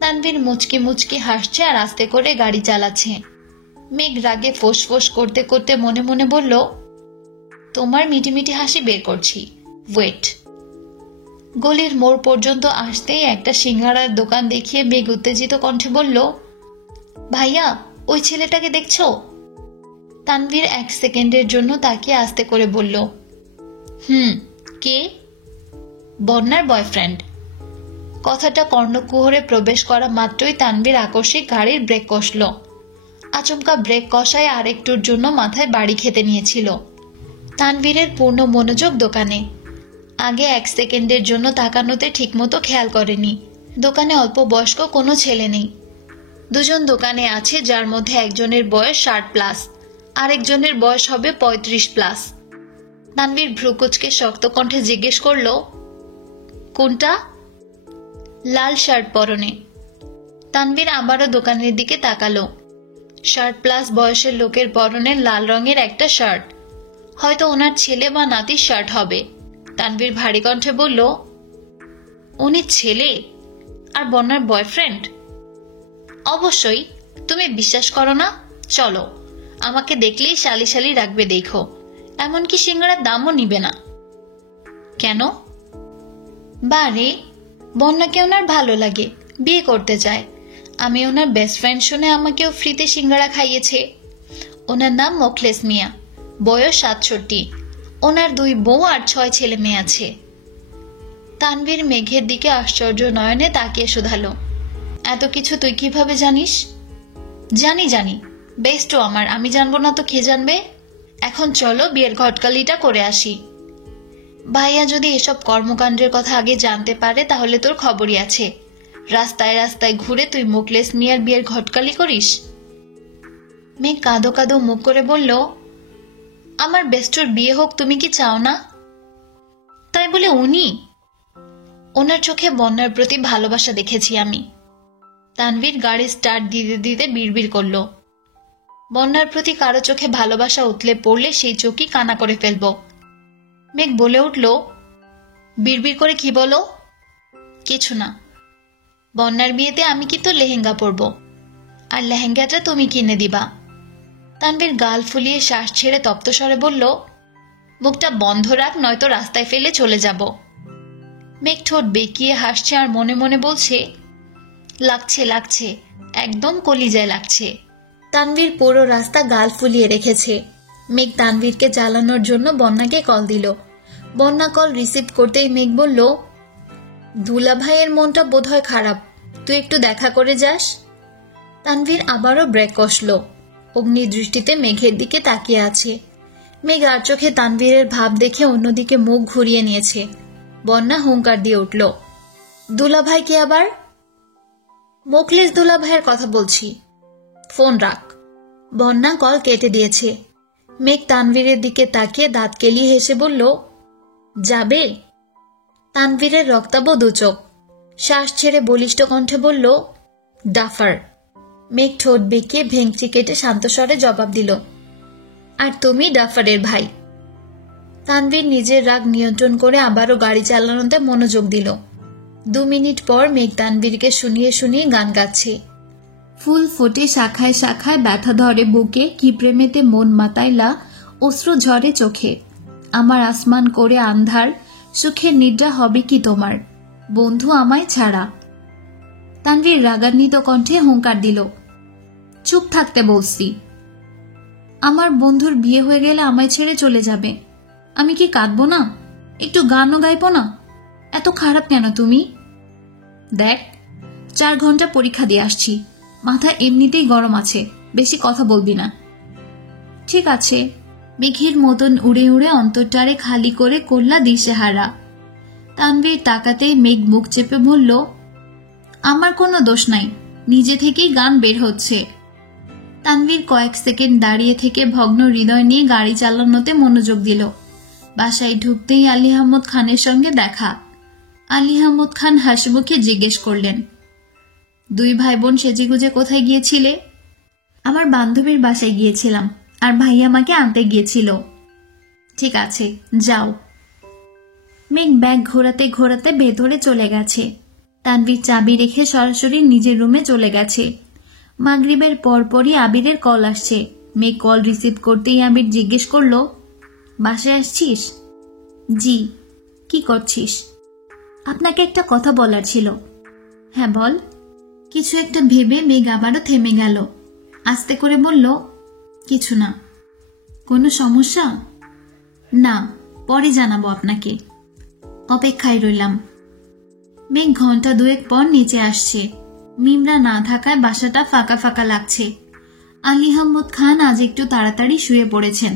তানভীর মুচকি মুচকি হাসছে আর আস্তে করে গাড়ি চালাচ্ছে। মেঘ রাগে ফোঁস করতে করতে মনে মনে বলল, তোমার মিটিমিটি হাসি বের করছি, ওয়েট। গলির মোড় পর্যন্ত আসতেই একটা সিঙ্গারার দোকান দেখিয়ে মেঘ উত্তেজিত কণ্ঠে বলল, ভাইয়া, ওই ছেলেটাকে দেখছো? তানভীর এক সেকেন্ডের জন্য তাকিয়ে আস্তে করে বলল, কে? বন্যার বয়ফ্রেন্ড। কথাটা কর্ণকুহরে প্রবেশ করা মাত্রই তানভীর আকস্মিক গাড়ির ব্রেক কষল। আচমকা ব্রেক কষায় আরেকটুর জন্য মাথায় বাড়ি খেতে নিয়েছিল। তানভীরের পূর্ণ মনোযোগ দোকানে। আগে এক সেকেন্ডের জন্য তাকানোতে ঠিকমতো খেয়াল করেনি। দোকানে অল্প বয়স্ক কোনো ছেলে নেই। দুজন দোকানে আছে, যার মধ্যে একজনের বয়স 60+, আরেকজনের বয়স হবে 35+। তানভীর ভ্রুকুচকে শক্ত কণ্ঠে জিজ্ঞেস করল, কোনটা? লাল শার্ট পরনে। তানভীর আবারও দোকানের দিকে তাকালো। 60+ বয়সের লোকের পরনে লাল রঙের একটা শার্ট, হয়তো ওনার ছেলে বা নাতির শার্ট হবে। তানভীর ভারী কণ্ঠে বলল, উনি ছেলে আর বন্যার বয়ফ্রেন্ড? অবশ্যই, তুমি বিশ্বাস করো না? চলো, আমাকে দেখলেই শালি শালি রাখবে দেখো, এমনকি সিঙ্গারার দামও নিবে না। কেন? বারে, বন্যাকে ওনার ভালো লাগে, বিয়ে করতে চায়। আমি ওনার বেস্ট ফ্রেন্ড শুনে আমাকেও ফ্রিতে সিঙ্গারা খাইয়েছে। ওনার নাম মোখলেস মিয়া, বয়স 67। ওনার 2 বউ আর 6 ছেলে মেয়ে আছে। তানভীর মেঘের দিকে আশ্চর্য নয়নে তাকিয়ে শুধালো, এত কিছু তুই কিভাবে জানিস? জানি, বেস্টও আমার, আমি জানবো না তো কে জানবে? এখন চলো বিয়ের ঘটকালিটা করে আসি। ভাইয়া যদি এসব কর্মকাণ্ডের কথা আগে জানতে পারে তাহলে তোর খবরই আছে। রাস্তায় রাস্তায় ঘুরে তুই মোখলেস মিয়ার বিয়ের ঘটকালি করিস। মেয়ে কাঁদো কাঁদো মুখ করে বলল, আমার বেস্টর বিয়ে হোক, তুমি কি চাও না? তাই বলে উনি? ওনার চোখে বন্যার প্রতি ভালোবাসা দেখেছি আমি। তানভীর গাড়ি স্টার্ট দিতে দিতে বিড়বিড় করল, বন্যার প্রতি কারো চোখে ভালোবাসা উতলে পড়লে সেই চোখই কানা করে ফেলব। মেঘ বলে উঠল, বিড়বিড় করে কি বলো? কিছু না। বন্যার বিয়েতে আমি কিন্তু লেহেঙ্গা পরব, আর লেহেঙ্গাটা তুমি কিনে দিবা। তানভীর গাল ফুলিয়ে শ্বাস ছেড়ে তপ্ত স্বরে বলল, মুখটা বন্ধ রাখ, নয়তো রাস্তায় ফেলে চলে যাব। মেঘ ঠোঁট বেঁকিয়ে হাসছে আর মনে মনে বলছে, লাগছে, একদম কলিজায় লাগছে। তানভীর পুরো রাস্তা গাল ফুলিয়ে রেখেছে। মেঘ তানভীরকে জ্বালানোর জন্য বন্যাকে কল দিল। বন্যা কল রিসিভ করতেই মেঘ বলল, দুলা ভাইয়ের মনটা বোধহয় খারাপ, তুই একটু দেখা করে যাস। তানভীর আবারও ব্রেক কষল। অগ্নি দৃষ্টিতে মেঘের দিকে তাকিয়ে আছে। মেঘ আর চোখে তানভীরের ভাব দেখে অন্যদিকে মুখ ঘুরিয়ে নিয়েছে। বন্যা হুঙ্কার দিয়ে উঠল, দুলাভাই কে আবার? মোখলেস দুলাভাইয়ের কথা বলছি, ফোন রাখ। বন্যা কল কেটে দিয়েছে। মেঘ তানভীরের দিকে তাকিয়ে দাঁত কেলিয়ে হেসে বলল, যাবে? তানভীরের রক্তাভ দুচোখ, শ্বাস ছেড়ে বলিষ্ঠ কণ্ঠে বলল, ডাফার। মেঘ ঠোঁট বেঁকিয়ে ভেঙচি কেটে শান্তস্বরে জবাব দিল, আর তুমি ডাফারের ভাই। তানভীর নিজের রাগ নিয়ন্ত্রণ করে আবারও গাড়ি চালানোতে মনোযোগ দিল। 2 মিনিট পর মেঘ তানভীরকে শুনিয়ে শুনিয়ে গান গাচ্ছে। ফুল ফোটে শাখায় শাখায়, ব্যথা ধরে বুকে, কি প্রেমেতে মন মাতাইলা, অশ্রু ঝরে চোখে, আমার আসমান করে আন্ধার, সুখের নিদ্রা হবে কি তোমার, বন্ধু আমায় ছাড়া। তানভীর রাগান্বিত কণ্ঠে হুঙ্কার দিল, চুপ থাকতে বলছি। আমার বন্ধুর বিয়ে হয়ে গেলে আমায় ছেড়ে চলে যাবে, আমি কি কাঁদবো না? একটু গানও গাইবো না? এত খারাপ কেন তুমি? দেখ, 4 ঘন্টা পরীক্ষা দিয়ে আসছি, মাথা এমনিতেই গরম আছে, বেশি কথা বলবি না। ঠিক আছে। মেঘের মতন উড়ে উড়ে অন্তরটারে খালি করে করলা দিশেহারা। তানভীর তাকাতেই মেঘ মুখ চেপে বলল, আমার কোনো দোষ নাই, নিজে থেকেই গান বের হচ্ছে। তানভীর কয়েক সেকেন্ড দাঁড়িয়ে থেকে ভগ্ন হৃদয় নিয়ে গাড়ি চালানোতে মনোযোগ দিল। বাসায় ঢুকতেই আলী আহমদ খানের সঙ্গে দেখা। আলী আহমদ খান হাসিমুখে জিজ্ঞেস করলেন, 2 ভাই বোন সেজেগুজে কোথায় গিয়েছিলে? আমার বান্ধবীর বাসায় গিয়েছিলাম, আর ভাইয়া আমাকে আনতে গিয়েছিল। ঠিক আছে, যাও। মেঘ ব্যাগ ঘোরাতে ঘোরাতে ভেতরে চলে গেছে। তানভীর চাবি রেখে সরাসরি নিজের রুমে চলে গেছে। মাগরিবের পরপরই আবিরের কল আসছে। মেঘ কল রিসিভ করতেই আবির জিজ্ঞেস করলো, বাসায় আসছিস? জি। কি করছিস? আপনাকে একটা কথা বলার ছিল। হ্যাঁ বল। কিছু একটা ভেবে মেঘ আবারও থেমে গেল। আস্তে করে বলল, কিছু না। কোনো সমস্যা? না, পরে জানাবো আপনাকে। অপেক্ষায় রইলাম। মেঘ ঘন্টা 2 পর নিচে আসছে। মিমরা না থাকায় বাসাটা ফাঁকা ফাঁকা লাগছে। আলী আহমদ খান আজ একটু তাড়াতাড়ি শুয়ে পড়েছেন।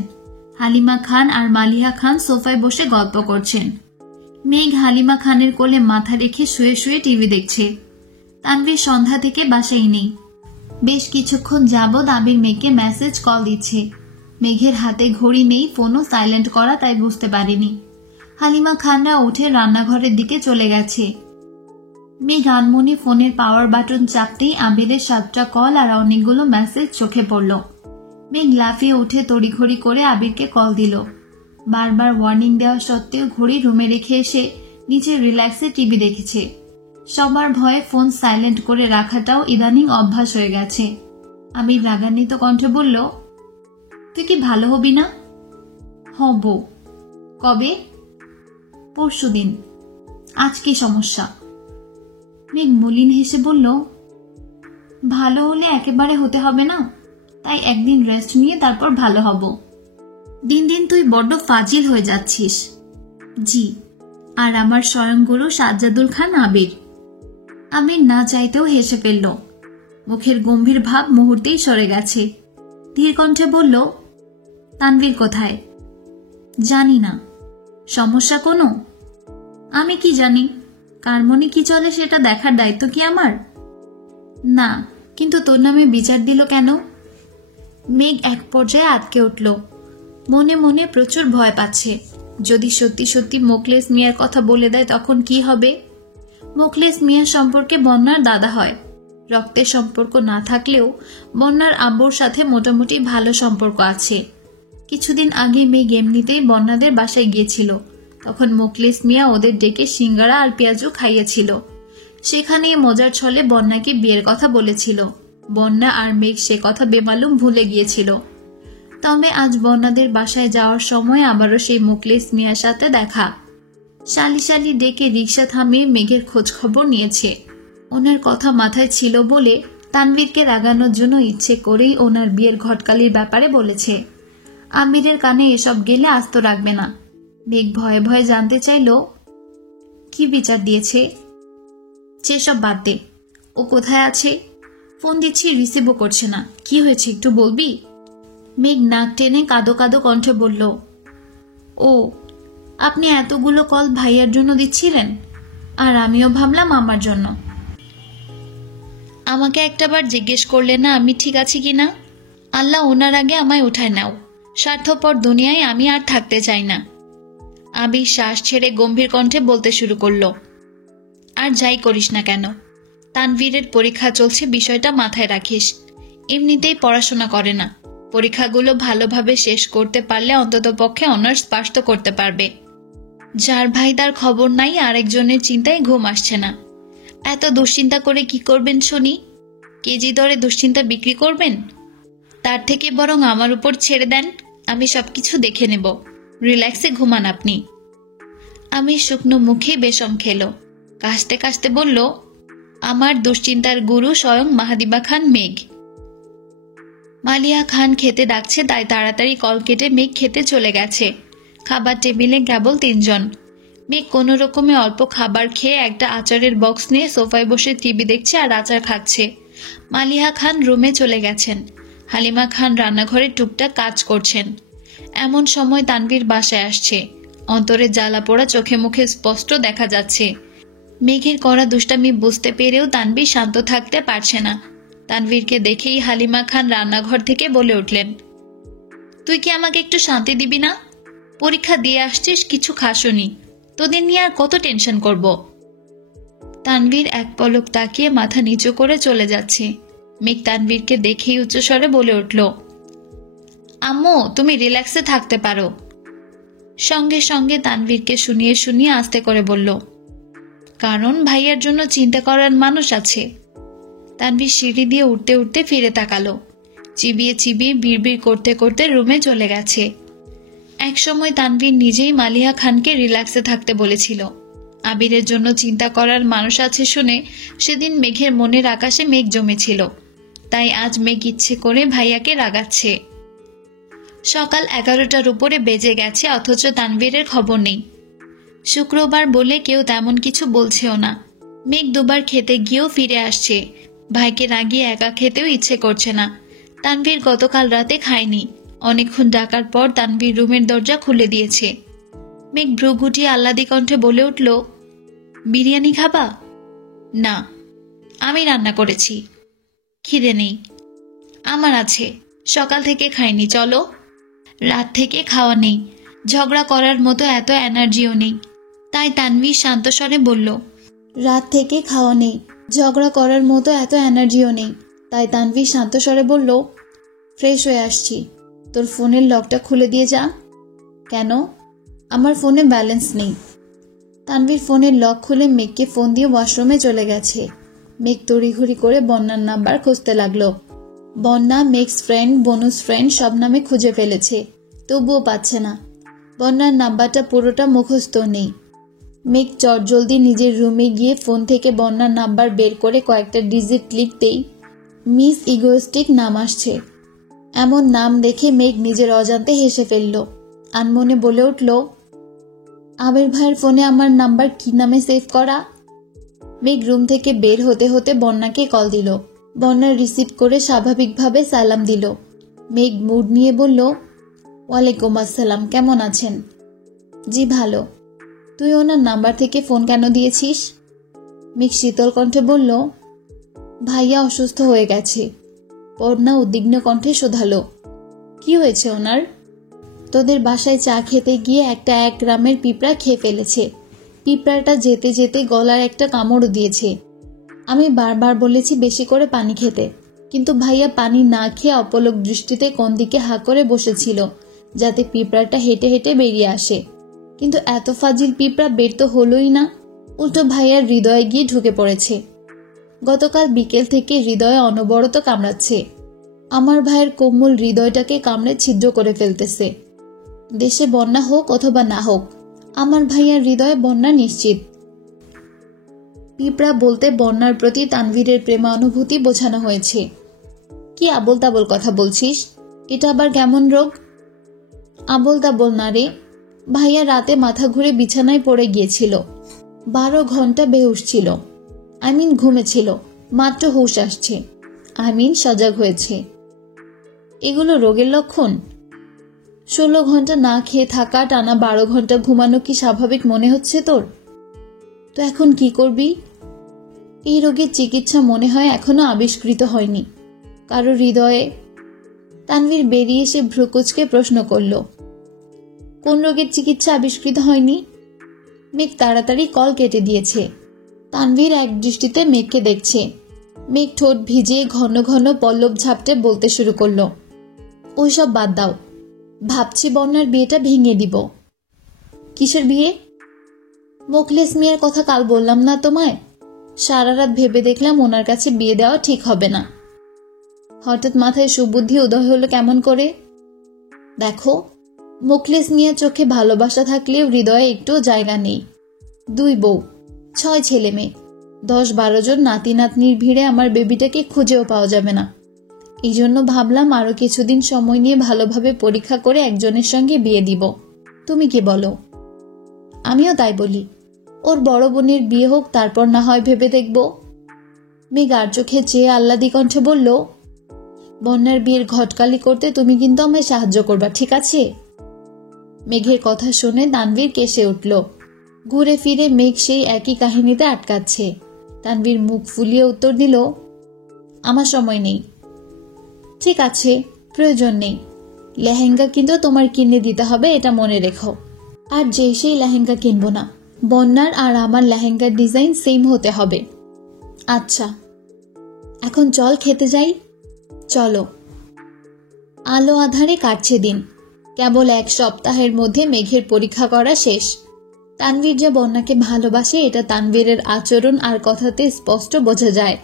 হালিমা খান আর মালিহা খান সোফায় বসে গল্প করছেন। মেঘ হালিমা খানের কোলে মাথা রেখে শুয়ে শুয়ে টিভি দেখছে। তানভীর সন্ধ্যা থেকে বাসায় নেই। বেশ কিছুক্ষণ যাবৎ আবির মেঘকে মেসেজ কল দিচ্ছে। মেঘের হাতে ঘড়ি নেই, ফোনও সাইলেন্ট করা, তাই বুঝতে পারেনি। হালিমা খানরা উঠে রান্নাঘরের দিকে চলে গেছে। মেঘ আনমনে ফোনের পাওয়ার বাটন চাপতেই আবিরের 7টা কল আর অনেকগুলো মেসেজ চোখে পড়ল। মেঘ লাফিয়ে উঠে তড়িঘড়ি করে আবিরকে কল দিল। বারবার ওয়ার্নিং দেওয়া সত্ত্বেও ঘড়ি রুমে রেখে এসে নিচে রিল্যাক্সে টিভি দেখেছে। সবার ভয়ে ফোন সাইলেন্ট করে রাখাটাও ইদানিং অভ্যাস হয়ে গেছে। আবির রাগান্বিত কণ্ঠে বলল, তুই কি ভালো হবি না? হব। কবে? পরশুদিন। আজ কি সমস্যা? মেঘ মলিন হেসে বলল, ভালো হলে একেবারে হতে হবে না, তাই একদিন রেস্ট নিয়ে তারপর ভালো হব। দিন দিন তুই বড্ড ফাজিল হয়ে যাচ্ছিস। জি। আর আমার স্বয়ং গুরু সাজ্জাদুল খান আবির। আবির না চাইতেও হেসে ফেলল। মুখের গম্ভীর ভাব মুহূর্তেই সরে গেছে। ধীর কণ্ঠে বলল, তানভীর কোথায়? জানি না। সমস্যা কোনো? আমি কি জানি? কার মনে কি চলে সেটা দেখার দায়িত্ব কি আমার? না, কিন্তু তোর নামে বিচার দিল কেন? মেঘ এক পর্যায়ে আটকে উঠল। মনে মনে প্রচুর ভয় পাচ্ছে। যদি সত্যি সত্যি মোখলেস মিয়ার কথা বলে দেয় তখন কি হবে? মোখলেস মিয়ার সম্পর্কে বন্যার দাদা হয়। রক্তের সম্পর্ক না থাকলেও বন্যার আব্বুর সাথে মোটামুটি ভালো সম্পর্ক আছে। কিছুদিন আগে মেঘ এমনিতেই বন্যাদের বাসায় গিয়েছিল। তখন মোখলেস মিয়া ওদের ডেকে সিঙ্গারা আর পেঁয়াজু খাইয়েছিল। সেখানেই মজার ছলে বন্যাকে বিয়ের কথা বলেছিল। বন্যা আর মেঘ সে কথা বেমালুম ভুলে গিয়েছিল। তবে আজ বন্যাদের বাসায় যাওয়ার সময় আবারও সেই মোখলেস মিয়ার সাথে দেখা। শালি শালি ডেকে রিক্সা থামিয়ে মেঘের খোঁজ খবর নিয়েছে। ওনার কথা মাথায় ছিল বলে তানভীরকে রাগানোর জন্য ইচ্ছে করেই ওনার বিয়ের ঘটকালির ব্যাপারে বলেছে। আমিরের কানে এসব গেলে আস্ত রাখবে না। মেঘ ভয়ে ভয়ে জানতে চাইল, কি বিচার দিয়েছে? সেসব বাদ দে। ও কোথায় আছে? ফোন দিচ্ছি, রিসিভও করছে না। কি হয়েছে একটু বলবি? মেঘ নাক টেনে কাঁদো কাঁদো কণ্ঠে বলল, ও, আপনি এতগুলো কল ভাইয়ার জন্য দিচ্ছিলেন? আর আমিও ভাবলাম আমার জন্য। আমাকে একটাবার জিজ্ঞেস করলে না আমি ঠিক আছি কিনা? আল্লাহ ওনার আগে আমায় উঠায় নাও। স্বার্থপর দুনিয়ায় আমি আর থাকতে চাই না। আবির শ্বাস ছেড়ে গম্ভীর কণ্ঠে বলতে শুরু করলো, আর যাই করিস না কেন, তানভীরের পরীক্ষা চলছে, বিষয়টা মাথায় রাখিস। এমনিতেই পড়াশোনা করে না, পরীক্ষাগুলো ভালোভাবে শেষ করতে পারলে অন্ততপক্ষে অনার্স পাস তো করতে পারবে। যার ভাই তার খবর নাই, আরেকজনের চিন্তায় ঘুম আসছে না। এত দুশ্চিন্তা করে কি করবেন শুনি? কেজি দরে দুশ্চিন্তা বিক্রি করবেন? তার থেকে বরং আমার উপর ছেড়ে দেন, আমি সবকিছু দেখে নেব। রিল্যাক্সে ঘুমান আপনি। আমি শুকনো মুখে বেশম খেলো, কাশতে কাশতে বলল, আমার দুশ্চিন্তার গুরু স্বয়ং মাহাদিবা খান মেঘ। মালিয়া খান খেতে ডাকছে, তাই তাড়াতাড়ি কল কেটে মেঘ খেতে চলে গেছে। খাবার টেবিলে কেবল 3 জন। মেঘ কোনো রকমে অল্প খাবার খেয়ে একটা আচারের বক্স নিয়ে সোফায় বসে টিভি দেখছে আর আচার খাচ্ছে। মালিহা খান রুমে চলে গেছেন। হালিমা খান রান্নাঘরে টুকটাক কাজ করছেন। এমন সময় তানভীর বাসায় আসছে। অন্তরে জ্বালা পোড়া চোখে মুখে স্পষ্ট দেখা যাচ্ছে। মেঘের করা দুষ্টামি বুঝতে পেরেও তানভীর শান্ত থাকতে পারছে না। তানভীরকে দেখেই হালিমা খান রান্নাঘর থেকে বলে উঠলেন, তুই কি আমাকে একটু শান্তি দিবি না? পরীক্ষা দিয়ে আসছিস, কিছু খাসনি, তোদের নিয়ে আর কত টেনশন করব। তানভীর এক পলক তাকিয়ে মাথা নিচু করে চলে যাচ্ছে। মেঘ তানভীরকে দেখেই উচ্চস্বরে বলে উঠল, আম্মু, তুমি রিল্যাক্সে থাকতে পারো। সঙ্গে সঙ্গে তানভীরকে শুনিয়ে শুনিয়ে আস্তে করে বলল, কারণ ভাইয়ার জন্য চিন্তা করার মানুষ আছে। তানভীর সিঁড়ি দিয়ে উঠতে উঠতে ফিরে তাকালো। চিবিয়ে চিবিয়ে বিড়বিড় করতে করতে রুমে চলে গেছে। একসময় তানভীর নিজেই মালিয়া খানকে রিল্যাক্সে থাকতে বলেছিল। আবিরের জন্য চিন্তা করার মানুষ আছে শুনে সেদিন মেঘের মনের আকাশে মেঘ জমেছিল। তাই আজ মেঘ ইচ্ছে করে ভাইয়াকে রাগাচ্ছে। সকাল 11টার উপরে বেজে গেছে, অথচ তানভীরের খবর নেই। শুক্রবার বলে কেউ তেমন কিছু বলছেও না। মেঘ দুবার খেতে গিয়েও ফিরে আসছে। ভাইকে রাগিয়ে একা খেতেও ইচ্ছে করছে না। তানভীর গতকাল রাতে খায়নি। অনেকক্ষণ ডাকার পর তানভীর রুমের দরজা খুলে দিয়েছে। মেঘ ভ্রু গুটিয়ে আহ্লাদি কণ্ঠে বলে উঠল, বিরিয়ানি খাবা? না, আমি রান্না করেছি। খিদে নেই। আমার আছে, সকাল থেকে খাইনি, চলো। রাত থেকে খাওয়া নেই, ঝগড়া করার মতো এত এনার্জিও নেই। তাই তানভীর শান্ত স্বরে বলল, রাত থেকে খাওয়া নেই, ঝগড়া করার মতো এত এনার্জিও নেই। তাই তানভীর শান্ত স্বরে বলল, ফ্রেশ হয়ে আসছি, তোর ফোনের লকটা খুলে দিয়ে যা। কেন? আমার ফোনে ব্যালেন্স নেই। তানভীর ফোনের লক খুলে মেঘকে ফোন দিয়ে ওয়াশরুমে চলে গেছে। মেঘ তড়িঘড়ি করে বন্যার নাম্বার খুঁজতে লাগলো। বন্যা মেঘস ফ্রেন্ড, বনুস ফ্রেন্ড সব নামে খুঁজে ফেলেছে, তবুও পাচ্ছে না। বন্যার নাম্বারটা পুরোটা মুখস্থ নেই। মেঘ চটজলদি নিজের রুমে গিয়ে ফোন থেকে বন্যার নাম্বার বের করে কয়েকটা ডিজিট লিখতেই মিস ইগোয়েস্টিক নাম আসছে। এমন নাম দেখে মেঘ নিজের অজান্তে হেসে ফেলল। আনমনে বলে উঠল, আবির ভাইয়ের ফোনে আমার নাম্বার কি নামে সেভ করা? মেঘ রুম থেকে বের হতে হতে বন্যাকে কল দিল। বন্যা রিসিভ করে স্বাভাবিকভাবে সালাম দিল। মেঘ মুড নিয়ে বলল, ওয়ালাইকুম আসসালাম, কেমন আছেন? জি ভালো। তুই ওনার নাম্বার থেকে ফোন কেন দিয়েছিস? মেঘ শীতল কণ্ঠে বলল, ভাইয়া অসুস্থ হয়ে গেছে। বন্যা উদ্বিগ্ন কণ্ঠে শোধালো, কি হয়েছে ওনার? তোদের বাসায় চা খেতে গিয়ে একটা 1 গ্রামের পিঁপড়া খেয়ে ফেলেছে। পিঁপড়াটা যেতে যেতে গলার একটা কামড় দিয়েছে। আমি বারবার বলেছি বেশি করে পানি খেতে, কিন্তু ভাইয়া পানি না খেয়ে অপলক দৃষ্টিতে কোন দিকে হা করে বসেছিল যাতে পিঁপড়াটা হেঁটে হেঁটে বেরিয়ে আসে। কিন্তু এত ফাজিল পিঁপড়া বের তো হলোই না, উল্টো ভাইয়ার হৃদয়ে গিয়ে ঢুকে পড়েছে। গতকাল বিকেল থেকে হৃদয়ে অনবরত কামড়াচ্ছে। আমার ভাইয়ের কোমল হৃদয়টাকে কামড়ে ছিদ্র করে ফেলতেছে। দেশে বন্যা হোক অথবা না হোক, আমার ভাইয়ার হৃদয়ে বন্যা নিশ্চিত। পিঁপড়া বলতে বন্যার প্রতি তানভীরের প্রেমানুভূতি বোঝানো হয়েছে। কি আবোল তাবোল কথা বলছিস? এটা আবার কেমন রোগ? আবোল তাবোল না রে, ভাইয়া রাতে মাথা ঘুরে বিছানায় পড়ে গিয়েছিল। 12 ঘন্টা বেহুশ ছিল। ঘুমেছিল, মাত্র হুঁশ আসছে। সজাগ হয়েছে। এগুলো রোগের লক্ষণ? 16 ঘন্টা না খেয়ে থাকা, টানা 12 ঘন্টা ঘুমানো কি স্বাভাবিক মনে হচ্ছে তোর? তো এখন কি করবি? এই রোগের চিকিৎসা মনে হয় এখনো আবিষ্কৃত হয়নি কারো হৃদয়ে। তানভীর বেরিয়ে এসে ভ্রুকুচকে প্রশ্ন করল, কোন রোগের চিকিৎসা আবিষ্কৃত হয়নি? মেঘ তাড়াতাড়ি কল কেটে দিয়েছে। তানভীর এক দৃষ্টিতে মেঘকে দেখছে। মেঘ ঠোঁট ভিজিয়ে ঘন ঘন পল্লব ঝাপটে বলতে শুরু করলো, ওইসব বাদ দাও, ভাবছি বন্যার বিয়েটা ভেঙে দিব। কিসের বিয়ে? মোখলেস মিয়ার কথা কাল বললাম না তোমায়? সারা রাত ভেবে দেখলাম ওনার কাছে বিয়ে দেওয়া ঠিক হবে না। হঠাৎ মাথায় সুবুদ্ধি উদয় হলো কেমন করে? দেখো, মোখলেস মিয়ার চোখে ভালোবাসা থাকলেও হৃদয়ে একটু জায়গা নেই। 2 বউ, 6 ছেলে মেয়ে, 10-12 জন নাতি নাতনির ভিড়ে আমার বেবিটাকে খুঁজেও পাওয়া যাবে না। এই জন্য ভাবলাম আরো কিছুদিন সময় নিয়ে ভালোভাবে পরীক্ষা করে একজনের সঙ্গে বিয়ে দিব। তুমি কি বলো? আমিও তাই বলি। ওর বড় বোনের বিয়ে হোক, তারপর না হয় ভেবে দেখব। মেঘ আর চোখে চেয়ে আহ্লাদি কণ্ঠে বলল, বন্যার বিয়ের ঘটকালি করতে তুমি কিন্তু আমায় সাহায্য করবা, ঠিক আছে? মেঘের কথা শুনে তানভীর কেসে উঠল। ঘুরে ফিরে মেঘ সেই একই কাহিনীতে আটকাচ্ছে। তানভীর মুখ ফুলিয়ে উত্তর দিল, আমার সময় নেই। ঠিক আছে, প্রয়োজন নেই। লেহেঙ্গা কিন্তু তোমার কিনে দিতে হবে, এটা মনে রেখো। আর যে সেই লেহেঙ্গা কিনবো না, বন্যার আর আমার লেহেঙ্গার ডিজাইন সেম হতে হবে। আচ্ছা, এখন চল খেতে যাই। চলো। আলো আধারে কাটছে দিন। কেবল 1 সপ্তাহের মধ্যে মেঘের পরীক্ষা করা শেষ। তানভীর যে বন্যাকে ভালোবাসে এটা তানভীরের আচরণ আর কথাতে স্পষ্ট বোঝা যায়।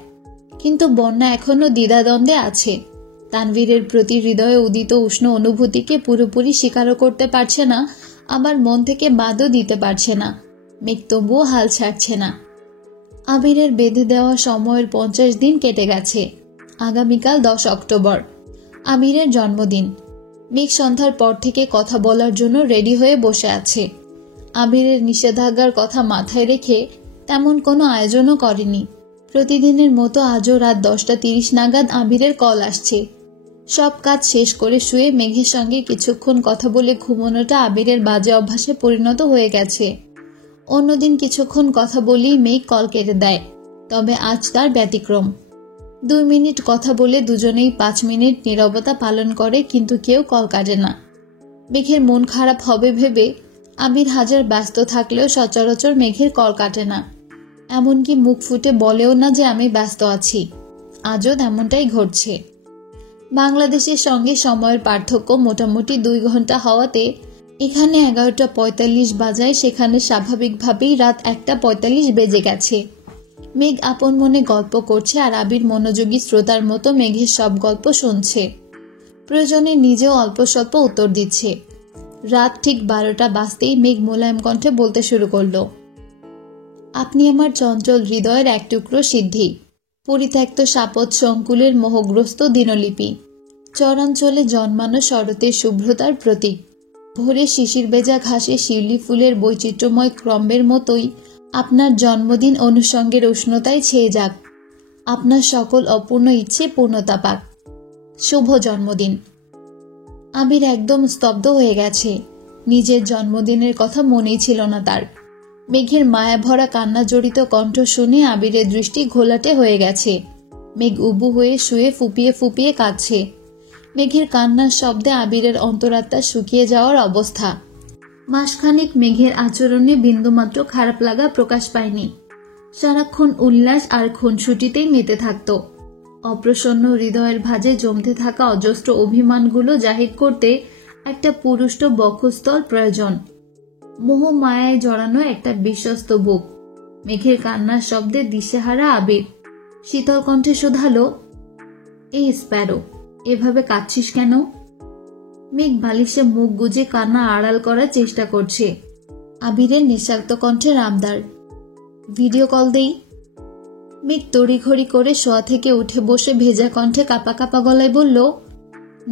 কিন্তু বন্যা এখনো দ্বিধাদ্বন্দ্বে আছে। তানভীরের প্রতি হৃদয়ে উদিত উষ্ণ অনুভূতিকে পুরোপুরি স্বীকারও করতে পারছে না, আবার মন থেকে বাদও দিতে পারছে না। মেঘ তবুও হাল ছাড়ছে না। আবিরের বেঁধে দেওয়া সময়ের 50 দিন কেটে গেছে। আগামীকাল 10 অক্টোবর, আবিরের জন্মদিন। মেঘ সন্ধ্যার পর থেকে কথা বলার জন্য রেডি হয়ে বসে আছে। আবিরের নিষেধাজ্ঞার কথা মাথায় রেখে তেমন কোনো আয়োজনও করেনি। প্রতিদিনের মতো আজও রাত 10:30 নাগাদ আবিরের কল আসছে। সব কাজ শেষ করে শুয়ে মেঘের সঙ্গে কিছুক্ষণ কথা বলে ঘুমানোটা আবিরের বাজে অভ্যাসে পরিণত হয়ে গেছে। অন্যদিন কিছুক্ষণ কথা বলেই মেঘ কল কেটে দেয়, তবে আজ তার ব্যতিক্রম। 2 মিনিট কথা বলে দুজনেই 5 মিনিট নীরবতা পালন করে, কিন্তু কেউ কল কাটে না। মেঘের মন খারাপ হবে ভেবে আবির হাজার ব্যস্ত থাকলেও সচরাচর মেঘের কল কাটে না। এমনকি মুখ ফুটে বলেও না যে আমি ব্যস্ত আছি। আজও তেমনটাই ঘটছে। বাংলাদেশের সঙ্গে সময়ের পার্থক্য মোটামুটি 2 ঘন্টা হওয়াতে এখানে 11:45 বাজায়, সেখানে স্বাভাবিকভাবেই রাত 1:45 বেজে গেছে। মেঘ আপন মনে গল্প করছে আর আবির মনোযোগী শ্রোতার মতো মেঘের সব গল্প শুনছে। প্রয়োজনে নিজেও অল্প স্বল্প উত্তর দিচ্ছে। রাত ঠিক 12টা বাজতেই মেঘ মোলায়েম কণ্ঠে বলতে শুরু করলো, আপনি আমার চঞ্চল হৃদয়ের এক টুকরো সিদ্ধি, পরিত্যক্ত সাপত সংকুলের মোহগ্রস্ত দিনলিপি, চরাঞ্চলে জন্মানো শরতের শুভ্রতার প্রতীক। ভোরে শিশির ভেজা ঘাসে শিউলি ফুলের বৈচিত্র্যময় ক্রমের মতোই আপনার জন্মদিন অনুষঙ্গের উষ্ণতায় ছেয়ে যাক। আপনার সকল অপূর্ণ ইচ্ছে পূর্ণতা পাক। শুভ জন্মদিন। আবির একদম স্তব্ধ হয়ে গেছে। নিজের জন্মদিনের কথা মনেই ছিল না তার। মেঘের মায়া ভরা কান্না জড়িত কণ্ঠ শুনে আবিরের দৃষ্টি ঘোলাটে হয়ে গেছে। মেঘ উবু হয়ে শুয়ে ফুপিয়ে ফুপিয়ে কাঁদছে। মেঘের কান্নার শব্দে আবিরের অন্তরাত্মা শুকিয়ে যাওয়ার অবস্থা। মাসখানেক মেঘের আচরণে বিন্দুমাত্র খারাপ লাগা প্রকাশ পায়নি। সারাক্ষণ উল্লাস আর খুনসুটিতেই মেতে থাকত। অপ্রসন্ন হৃদয়ের ভাঁজে জমতে থাকা অজস্র অভিমানগুলো জাহির করতে একটা পুরুষ্ট বক্ষস্থল প্রয়োজন। মোহ মায়ায় জড়ানো একটা বিশ্বস্ত বুক। মেঘের কান্নার শব্দে দিশেহারা আবির শীতল কণ্ঠে শোধালো, এই স্প্যারো, এভাবে কাঁদছিস কেন? মেঘ বালিশে মুখ গুজে কান্না আড়াল করার চেষ্টা করছে। আবিরের নিঃশব্দ কণ্ঠে রামদার, ভিডিও কল দেই। মেঘ তড়িঘড়ি করে শোয়া থেকে উঠে বসে ভেজা কণ্ঠে কাঁপা কাঁপা গলায় বলল,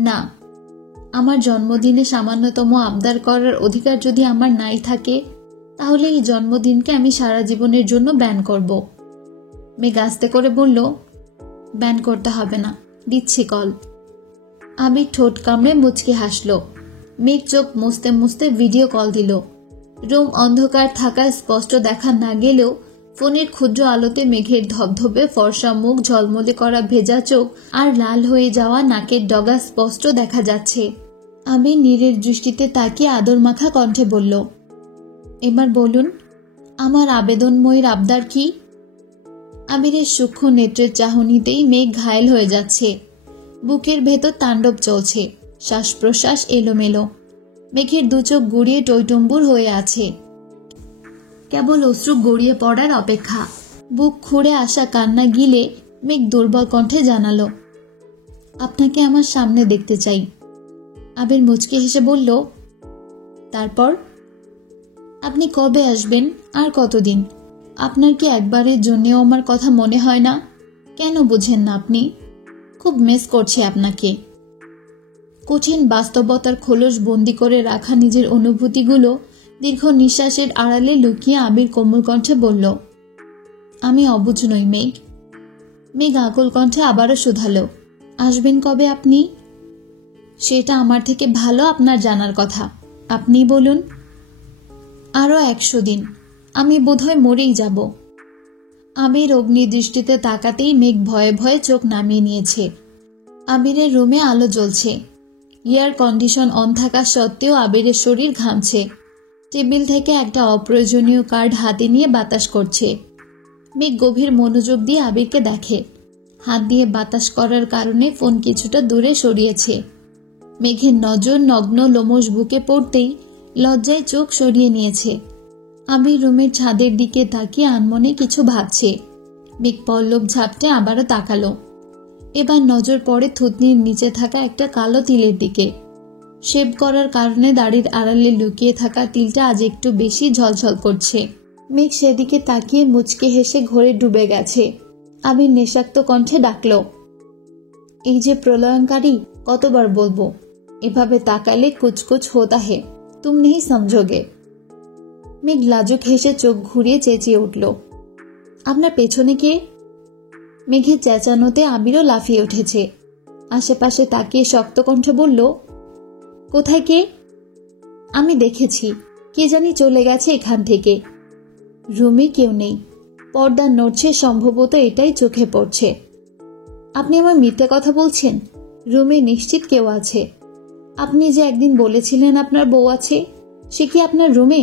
না, আমার জন্মদিনে সামান্যতম আবদার করার অধিকার যদি আমার নাই থাকে, তাহলে এই জন্মদিনকে আমি সারা জীবনের জন্য ব্যান করব। মেঘ আস্তে করে বলল, ব্যান করতে হবে না, দিচ্ছি কল। আবির ঠোঁট কামড়ে মুচকি হাসল। মেঘ চোখ মুছতে মুছতে ভিডিও কল দিল। রুম অন্ধকার থাকায় স্পষ্ট দেখা না গেলেও ফোনের ক্ষুদ্র আলোতে মেঘের ধবধবে ফর্সা মুখ, ঝলমলে করা ভেজা চোখ আর লাল হয়ে যাওয়া নাকের ডগা স্পষ্ট দেখা যাচ্ছে। আবির নীরের দৃষ্টিতে তাকিয়ে আদর মাখা কণ্ঠে বলল, এবার বলুন, আমার আবেদনময়ীর আবদার কি? আবিরের সূক্ষ্ম নেত্রের চাহনিতেই মেঘ ঘায়েল হয়ে যাচ্ছে। বুকের ভেতর তাণ্ডব চলছে, শ্বাস প্রশ্বাস এলোমেলো। মেঘের দু চোখ গুড়িয়ে টইটুম্বুর হয়ে আছে, কেবল অশ্রু গড়িয়ে পড়ার অপেক্ষা। বুক খুঁড়ে আসা কান্না গিলে মেঘ দুর্বল কণ্ঠে জানালো, আপনাকে আমার সামনে দেখতে চাই। আবির মুচকি হেসে বলল, তারপর? আপনি কবে আসবেন, আর কতদিন? আপনার কি একবারের জন্যেও আমার কথা মনে হয় না? কেন বুঝেন না আপনি? খুব মিস করছি আপনাকে। কঠিন বাস্তবতার খোলস বন্দি করে রাখা নিজের অনুভূতিগুলো দীর্ঘ নিঃশ্বাসের আড়ালে লুকিয়ে আবির কোমল কণ্ঠে বলল, আমি অবুঝ নই মেঘ। মেঘ আকুল কণ্ঠে আবারও শুধালো, আসবেন কবে আপনি? সেটা আমার থেকে ভালো আপনার জানার কথা, আপনি বলুন। আরো 100 দিন, আমি বোধহয় মরেই যাব। আবির অগ্নি দৃষ্টিতে তাকাতেই মেঘ ভয়ে ভয়ে চোখ নামিয়ে নিয়েছে। আবিরের রুমে আলো জ্বলছে, এয়ার কন্ডিশন অন থাকা সত্ত্বেও আবিরের শরীর ঘামছে। টেবিল থেকে একটা অপ্রয়োজনীয় কার্ড হাতে নিয়ে বাতাস করছে। মেঘ গভীর মনোযোগ দিয়ে আবিরকে দেখে। হাত দিয়ে বাতাস করার কারণে ফোন কিছুটা দূরে সরিয়েছে। মেঘের নজর নগ্ন লোমশ বুকে পড়তেই লজ্জায় চোখ সরিয়ে নিয়েছে। আবির রুমের ছাদের দিকে তাকিয়ে আনমনে কিছু ভাবছে। মেঘ পল্লব ঝাপটে আবারও তাকালো। এবার নজর পড়ে থুতনির নিচে থাকা একটা কালো তিলের দিকে। শেভ করার কারণে দাড়ির আড়ালে লুকিয়ে থাকা তিলটা আজ একটু বেশি ঝলঝল করছে। মেঘ সেদিকে তাকিয়ে মুচকে হেসে ঘরে ডুবে গেছে। আবির নেশাক্ত কণ্ঠে ডাকল, এই যে প্রলয়ঙ্কারী, কতবার বলবো, এভাবে তাকালে কুচকুচ হোতা হে, তুম নেই সমঝোগে। মেঘ লাজুক হেসে চোখ ঘুরিয়ে চেঁচিয়ে উঠল, আপনার পেছনে কে? মেঘের চেঁচানোতে আবিরও লাফিয়ে উঠেছে। আশেপাশে তাকিয়ে শক্ত কণ্ঠে বলল, কোথায় কে? আমি দেখেছি, কে জানি চলে গেছে এখান থেকে। রুমে কেউ নেই, পর্দা নড়ছে, সম্ভবত এটাই চোখে পড়ছে। আপনি আমার মিথ্যে কথা বলছেন? রুমে নিশ্চিত কেউ আছে। আপনি যে একদিন বলেছিলেন আপনার বউ আছে, সে কি আপনার রুমে?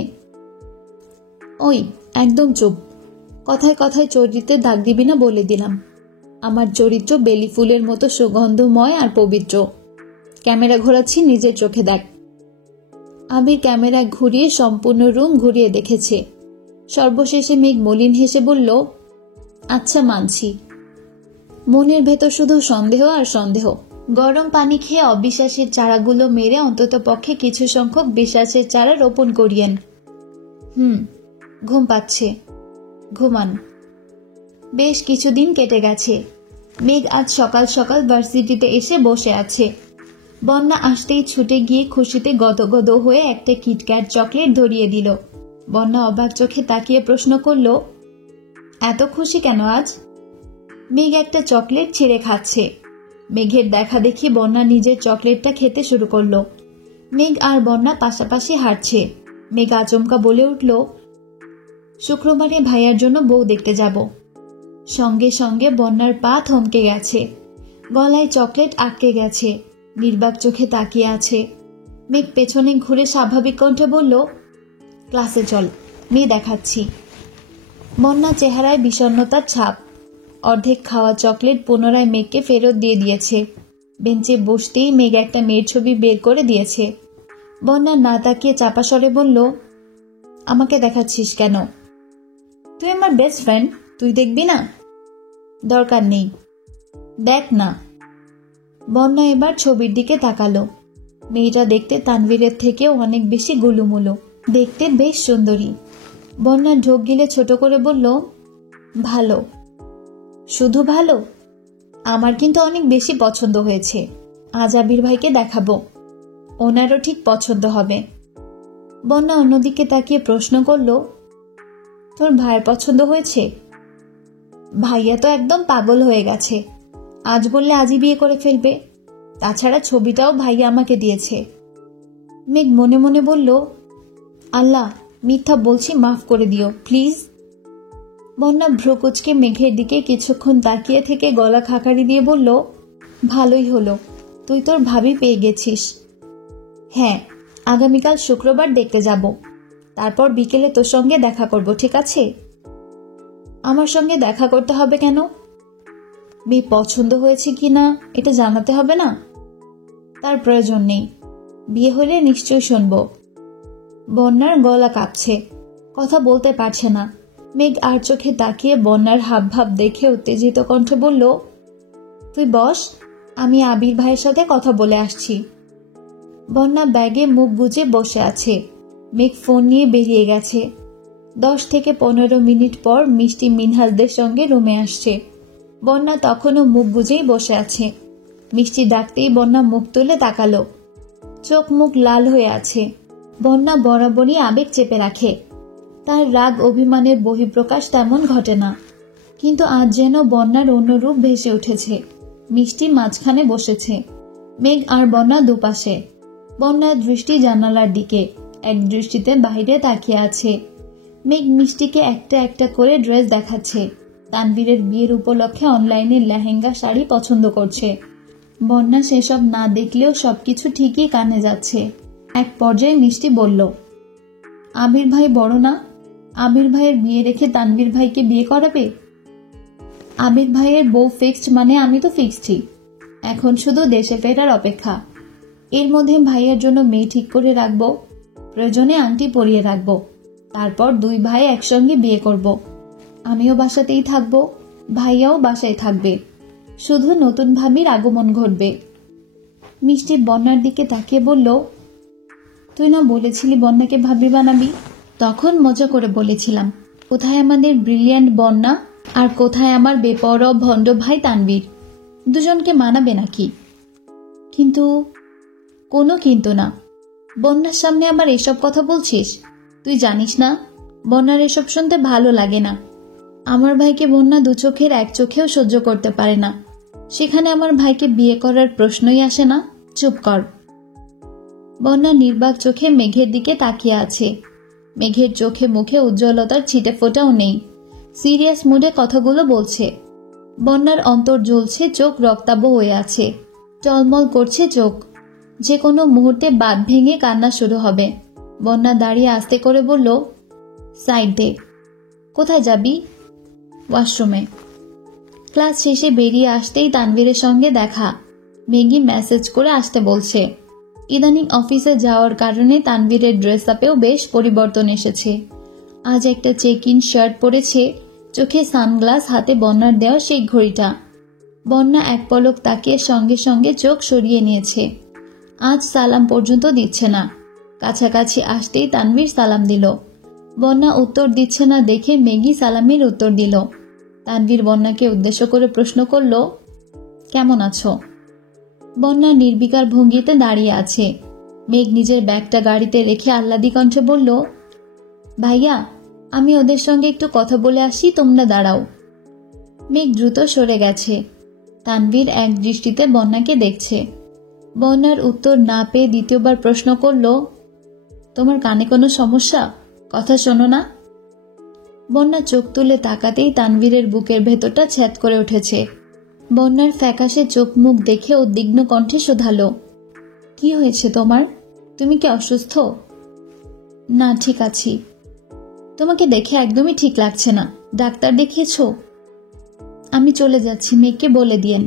ওই একদম চুপ, কথায় কথায় চরিত্রে দাগ দিবি না বলে দিলাম। আমার চরিত্র বেলি ফুলের মতো সুগন্ধময় আর পবিত্র। ক্যামেরা ঘোরাচ্ছি, নিজের চোখে দেখ। আবির ক্যামেরা ঘুরিয়ে সম্পূর্ণ রুম ঘুরিয়ে দেখেছে। সর্বশেষে মেঘ মলিন হেসে বলল, আচ্ছা মানছি। মনের ভেতর শুধু সন্দেহ আর সন্দেহ। গরম পানি খেয়ে অবিশ্বাসের চারাগুলো মেরে অন্তত পক্ষে কিছু সংখ্যক বিশ্বাসের চারা রোপণ করিয়েন। ঘুম পাচ্ছে, ঘুমান। বেশ কিছুদিন কেটে গেছে। মেঘ আজ সকাল সকাল ভার্সিটিতে এসে বসে আছে। বন্যা আসতেই ছুটে গিয়ে খুশিতে গদগদ হয়ে একটা কিটক্যাট চকলেট ধরিয়ে দিল। বন্যা অবাক চোখে তাকিয়ে প্রশ্ন করল, এত খুশি কেন আজ? মেঘ একটা চকলেট ছিঁড়ে খাচ্ছে। মেঘের দেখা দেখি বন্যা নিজের চকলেটটা খেতে শুরু করলো। মেঘ আর বন্যা পাশাপাশি হাঁটছে। মেঘ আচমকা বলে উঠল, শুক্রবারে ভাইয়ার জন্য বউ দেখতে যাব। সঙ্গে সঙ্গে বন্যার পা থমকে গেছে, গলায় চকলেট আটকে গেছে, নির্বাক চোখে তাকিয়ে আছে। মেঘ পেছনে ঘুরে স্বাভাবিক কণ্ঠে বলল, ক্লাসে চল, মেয়ে দেখাচ্ছি। বন্যা চেহারায় বিষণ্ণতার ছাপ। অর্ধেক খাওয়া চকলেট পুনরায় মেঘকে ফেরত দিয়ে দিয়েছে। বেঞ্চে বসতেই মেঘ একটা মেয়ের ছবি বের করে দিয়েছে। বন্যা না তাকিয়ে চাপা স্বরে বলল, আমাকে দেখাচ্ছিস কেন? তুই আমার বেস্ট ফ্রেন্ড, তুই দেখবি না? দরকার নেই, দেখ না। বন্যা এবার ছবির দিকে তাকালো। মেয়েটা দেখতে তানভীরের থেকেও অনেক বেশি গুলুমুলু, দেখতে বেশ সুন্দরী। বন্যা ঢোক গিলে ছোট করে বলল, ভালো। শুধু ভালো? আমার কিন্তু অনেক বেশি পছন্দ হয়েছে। আজ আবির ভাইকে দেখাবো, ওনারও ঠিক পছন্দ হবে। বন্যা অন্যদিকে তাকিয়ে প্রশ্ন করল, তোর ভাইয়ের পছন্দ হয়েছে? ভাইয়া তো একদম পাগল হয়ে গেছে, আজ বললে আজই বিয়ে করে ফেলবে। তাছাড়া ছবিটাও ভাইয়া আমাকে দিয়েছে। মেঘ মনে মনে বলল, আল্লাহ, মিথ্যা বলছি, মাফ করে দিও প্লিজ। বন্যা ভ্রুকুচকে মেঘের দিকে কিছুক্ষণ তাকিয়ে থেকে গলা খাকারি দিয়ে বলল, ভালোই হলো, তুই তোর ভাবি পেয়ে গেছিস। হ্যাঁ, আগামীকাল শুক্রবার দেখতে যাব, তারপর বিকেলে তোর সঙ্গে দেখা করব, ঠিক আছে? আমার সঙ্গে দেখা করতে হবে কেন? মেয়ে পছন্দ হয়েছে কিনা এটা জানাতে হবে না? তার প্রয়োজন নেই, বিয়ে হলে নিশ্চয় শুনব। বন্যার গলা কাঁপছে, কথা বলতে পারছে না। মেঘ আর চোখে তাকিয়ে বন্যার হাব ভাব দেখে উত্তেজিত কণ্ঠে বলল, তুই বস, আমি আবির ভাইয়ের সাথে কথা বলে আসছি। বন্যা ব্যাগে মুখ গুজে বসে আছে। মেঘ ফোন নিয়ে বেরিয়ে গেছে। 10 থেকে 15 মিনিট পর মিষ্টি মিনহাজদের সঙ্গে রুমে আসছে। বন্যা তখনও মুখ গুজেই বসে আছে। মিষ্টি ডাকতেই বন্যা মুখ তুলে তাকালো। চোখ মুখ লাল হয়ে আছে। বন্যা বরাবরই আবেগ চেপে রাখে। তার রাগ অভিমানের বহিঃপ্রকাশ তেমন ঘটে না, কিন্তু আজ যেন বন্যার অন্য রূপ ভেসে উঠেছে। মিষ্টি মাঝখানে বসেছে, মেঘ আর বন্যা দুপাশে। বন্যার দৃষ্টি জানালার দিকে, এক দৃষ্টিতে বাইরে তাকিয়ে আছে। মেঘ মিষ্টিকে একটা একটা করে ড্রেস দেখাচ্ছে। তানভীরের বিয়ের উপলক্ষে অনলাইনে লেহেঙ্গা শাড়ি পছন্দ করছে। বন্যা সেসব না দেখলেও সবকিছু ঠিকই কানে যাচ্ছে। এক পর্যায়ে মিষ্টি বলল, আবির ভাই বড় না? আবির ভাইয়ের বিয়ে রেখে তানভীর ভাইকে বিয়ে করাবে? আবির ভাইয়ের বউ ফিক্সড মানে আমি তো ফিক্সডই। এখন শুধু দেশে ফেরার অপেক্ষা। এর মধ্যে ভাইয়ের জন্য মেয়ে ঠিক করে রাখবো, প্রয়োজনে আংটি পরিয়ে রাখবো। তারপর 2 ভাই একসঙ্গে বিয়ে করব। আমিও বাসাতেই থাকবো, ভাইয়াও বাসায় থাকবে। শুধু নতুন ভাবির আগমন ঘটবে। মিষ্টি বন্যার দিকে তাকিয়ে বলল, তুই না বলেছিলি বন্যাকে ভাবি বানাবি? তখন মজা করে বলেছিলাম, কোথায় আমাদের ব্রিলিয়ান্ট বন্যা আর কোথায় আমার বেপরোয়া ভণ্ড ভাই তানভীর? দুজনকে মানাবে নাকি? কিন্তু কোনো কিন্তু না। বন্যার সামনে আবার এসব কথা বলছিস? তুই জানিস না, বন্যার এসব শুনতে ভালো লাগে না। আমার ভাইকে বন্যা 2 চোখের 1 চোখেও সহ্য করতে পারে না। সেখানে আমার ভাইকে বিয়ে করার প্রশ্নই আসে না। চুপ কর। বন্যা নির্বাক চোখে মেঘের দিকে তাকিয়ে আছে। মেঘের চোখে মুখে উজ্জ্বলতার ছিটে ফোটাও নেই। সিরিয়াস মুডে কথাগুলো বলছে। বন্যার অন্তর জ্বলছে, চোখ রক্তাভ হয়ে আছে। টলমল করছে চোখ। যে কোনো মুহূর্তে বাঁধ ভেঙে কান্না শুরু হবে। বন্যা দাঁড়িয়ে আস্তে করে বলল, সাইড দে। কোথায় যাবি? ওয়াশরুমে। ক্লাস শেষে বেরিয়ে আসতেই তানভীরের সঙ্গে দেখা। মেঘি মেসেজ করে আসতে বলছে। ইদানিং অফিসে যাওয়ার কারণে তানভীরের ড্রেস আপেও বেশ পরিবর্তন এসেছে। আজ একটা চেক ইন শার্ট পরেছে, চোখে সানগ্লাস, হাতে বন্যার দেওয়া সেই ঘড়িটা। বন্যা এক পলক তাকিয়ে সঙ্গে সঙ্গে চোখ সরিয়ে নিয়েছে। আজ সালাম পর্যন্ত দিচ্ছে না। কাছাকাছি আসতেই তানভীর সালাম দিল। বন্যা উত্তর দিচ্ছে না দেখে মেঘি সালামের উত্তর দিল। তানভীর বন্যাকে উদ্দেশ্য করে প্রশ্ন করল, কেমন আছো? বন্যা নির্বিকার ভঙ্গিতে দাঁড়িয়ে আছে। মেঘ নিজের ব্যাগটা গাড়িতে রেখে আহ্লাদি কণ্ঠে বলল, ভাইয়া, আমি ওদের সঙ্গে একটু কথা বলে আসি, তোমরা দাঁড়াও। মেঘ দ্রুত সরে গেছে। তানভীর এক দৃষ্টিতে বন্যাকে দেখছে। বন্যার উত্তর না পেয়ে দ্বিতীয়বার প্রশ্ন করল, তোমার কানে কোনো সমস্যা? কথা শোনো না? বন্যা চোখ তুলে তাকাতেই তানভীরের বুকের ভেতরটা ছ্যাদ করে উঠেছে। বন্যার ফ্যাকাশে চোখ মুখ দেখে উদ্বিগ্ন কণ্ঠে শোধালো, কি হয়েছে তোমার? তুমি কি অসুস্থ? না, ঠিক আছি। তোমাকে দেখে একদমই ঠিক লাগছে না। ডাক্তার দেখিয়েছো? আমি চলে যাচ্ছি, মেয়েকে বলে দিয়েন।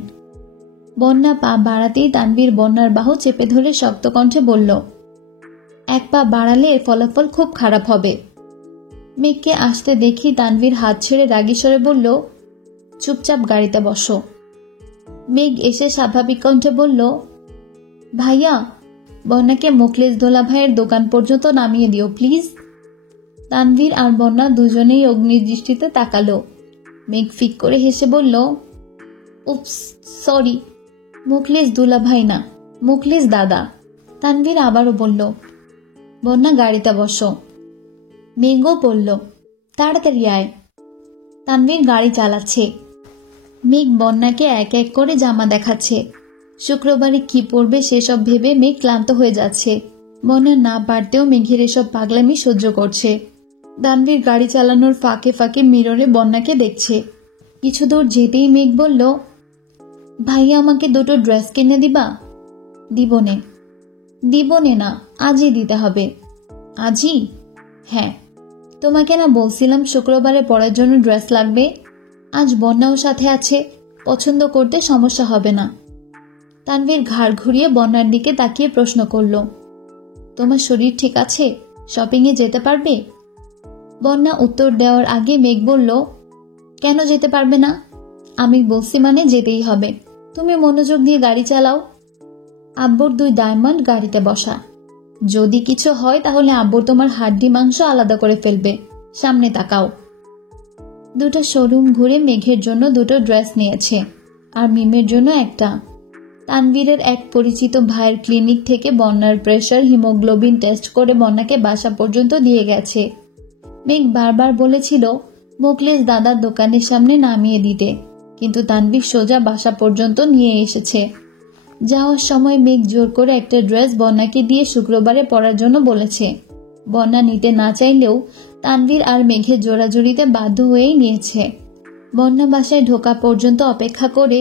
বন্যা পা বাড়াতেই তানভীর বন্যার বাহু চেপে ধরে শক্ত কণ্ঠে বলল, 1 পা বাড়ালে এর ফলাফল খুব খারাপ হবে। মেঘকে আসতে দেখি তানভীর হাত ছেড়ে রাগী স্বরে বলল, চুপচাপ গাড়িতে বসো। মেঘ এসে স্বাভাবিক কণ্ঠে বলল, ভাইয়া, বন্যাকে মুখলেস দোলা ভাইয়ের দোকান পর্যন্ত নামিয়ে দিও প্লিজ। তানভীর আর বন্যা দুজনেই অগ্নিদৃষ্টিতে তাকালো। মেঘ ফিক করে হেসে বলল, উপস, সরি, মুখলেস দুলা ভাই না, মুখলেস দাদা। তানভীর আবারও বলল, বন্যা গাড়িতে বসো। মেঘও বলল, তাড়াতাড়ি আয়। তানভীর গাড়ি চালাচ্ছে। মেঘ বন্যাকে এক এক করে জামা দেখাচ্ছে। শুক্রবারে কি পড়বে সেসব ভেবে মেঘ ক্লান্ত হয়ে যাচ্ছে। বন্যা না পারতেও মেঘের এসব পাগলামি সহ্য করছে। তানভীর গাড়ি চালানোর ফাঁকে ফাঁকে মিররে বন্যাকে দেখছে। কিছু দূর যেতেই মেঘ বলল, ভাইয়া আমাকে দুটো ড্রেস কিনে দিবা? দিবনে। দিবনে না, আজই দিতে হবে। আজই? হ্যাঁ, তোমাকে না বলছিলাম শুক্রবারে পরার জন্য ড্রেস লাগবে। আজ বন্যাও সাথে আছে, পছন্দ করতে সমস্যা হবে না। তানভীর ঘাড় ঘুরিয়ে বন্যার দিকে তাকিয়ে প্রশ্ন করল, তোমার শরীর ঠিক আছে? শপিংয়ে যেতে পারবে? বন্যা উত্তর দেওয়ার আগে মেঘ বলল, কেন যেতে পারবে না? আমি বলছি মানে যেতেই হবে। তুমি মনোযোগ দিয়ে গাড়ি চালাও। আব্বুর 2 ডায়মন্ড গাড়িতে বসা। যদি কিছু হয় তাহলে আব্বুর তোমার হাড্ডি মাংস আলাদা করে ফেলবে। সামনে তাকাও। দুটো শোরুম ঘুরে মেঘের জন্য 2টো ড্রেস নিয়েছে, আর মিমের জন্য একটা। তানভীরের এক পরিচিত ভাইয়ের ক্লিনিক থেকে বন্যার প্রেশার, হিমোগ্লোবিন টেস্ট করে বন্যাকে বাসা পর্যন্ত দিয়ে গেছে। মেঘ বারবার বলেছিল মোকলেস দাদার দোকানের সামনে নামিয়ে দিতে, কিন্তু তানভীর সোজা বাসা পর্যন্ত নিয়ে এসেছে। যাওয়ার সময় মেঘ জোর করে একটা ড্রেস বন্যাকে দিয়ে শুক্রবারে পরার জন্য বলেছে। বন্যা নিতে না চাইলেও তানভীর আর মেঘের জোড়াজুড়িতে বাধ্য হয়েই নিয়েছে। বন্যা বাসায় ঢোকা পর্যন্ত অপেক্ষা করে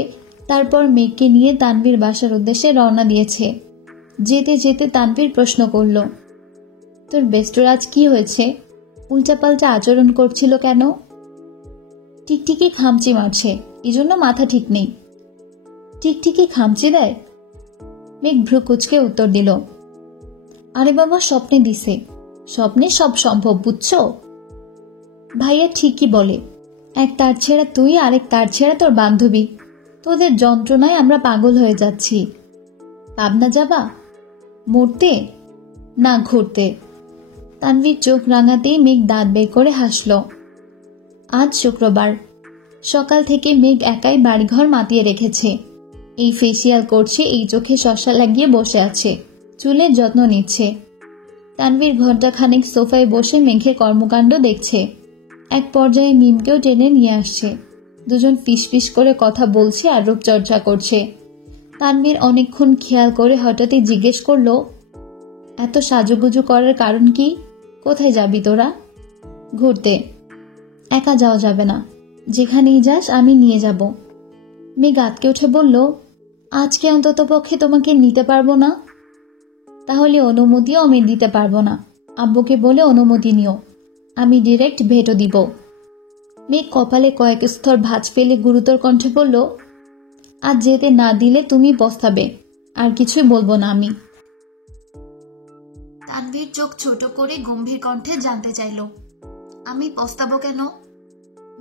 তারপর মেঘকে নিয়ে তানভীর বাসার উদ্দেশ্যে রওনা দিয়েছে। যেতে যেতে তানভীর প্রশ্ন করল, তোর বেস্টর আজ কি হয়েছে? উল্টাপাল্টা আচরণ করছিল কেন? টিকটিকি খামচি মারছে, এজন্য মাথা ঠিক নেই। টিকটিকি খামচি দেয়? মেঘ ভ্রু কুচকে উত্তর দিল, আরে বাবা, স্বপ্নে দিছে। স্বপ্নে সব সম্ভব, বুঝছো? ভাইয়া ঠিকই বলে, এক তার ছেঁড়া তুই, আরেক তার ছেঁড়া তোর বান্ধবী। তোদের যন্ত্রণায় আমরা পাগল হয়ে যাচ্ছি। পাবনা যাবা? মরতে না ঘুরতে। তানভীর চোখ রাঙাতেই মেঘ দাঁত বের করে হাসল। আজ শুক্রবার সকাল থেকে মেঘ একাই বাড়িঘর মাতিয়ে রেখেছে। এই ফেসিয়াল করছে, এই চোখে শসা লাগিয়ে বসে আছে, চুলের যত্ন নিচ্ছে। তানভীর ঘণ্টাখানেক সোফায় বসে মেঘের কর্মকাণ্ড দেখছে। এক পর্যায়ে মিমকেও টেনে নিয়ে আসছে। দুজন ফিসফিস করে কথা বলছে আর রূপচর্চা করছে। তানভীর অনেকক্ষণ খেয়াল করে হঠাৎই জিজ্ঞেস করল, এত সাজুগুজু করার কারণ কি? কোথায় যাবি তোরা? ঘুরতে। একা যাওয়া যাবে না, যেখানেই যাস আমি নিয়ে যাব। মেঘ আটকে উঠে বলল, আজকে অন্তত পক্ষে তোমাকে নিতে পারবো না? তাহলে অনুমতিও আমি দিতে পারবো না। আব্বুকে বলে অনুমতি নিও, আমি ডিরেক্ট ভেটো দিব। মেঘ কপালে কয়েক স্তর ভাঁজ ফেলে গুরুতর কণ্ঠে বলল, আজ যেতে না দিলে তুমি পস্তাবে, আর কিছুই বলবো না আমি। তানভীর চোখ ছোট করে গম্ভীর কণ্ঠে জানতে চাইল, আমি পস্তাবো কেন?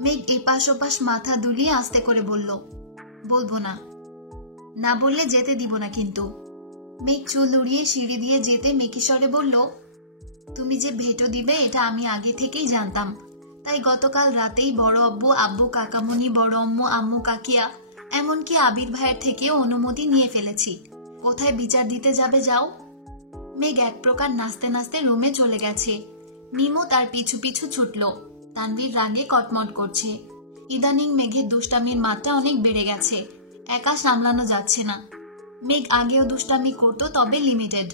মেঘ এপাশ ওপাশ মাথা দুলিয়ে আস্তে করে বলল, বলবো না। না বললে যেতে দিব না কিন্তু। মেঘ চুল উড়িয়ে সিঁড়ি দিয়ে যেতে মেকিস্বরে বলল, তুমি যে ভেটো দিবে এটা আমি আগে থেকেই জানতাম। তাই গতকাল রাতেই বড় আব্বু, আব্বু কাকামণি, বড় আম্মু, আম্মু কাকিয়া, এমনকি আবির ভাইয়ের থেকেও অনুমতি নিয়ে ফেলেছি। কোথায় বিচার দিতে যাবে যাও। মেঘ এক প্রকার নাচতে নাচতে রুমে চলে গেছে। মিমু তার পিছু পিছু ছুটল। তানভীর রাগে কটমট করছে। ইদানিং মেঘের দুষ্টামির মাত্রা অনেক বেড়ে গেছে, একা সামলানো যাচ্ছে না। মেঘ আগেও দুষ্টামি করত, তবে লিমিটেড।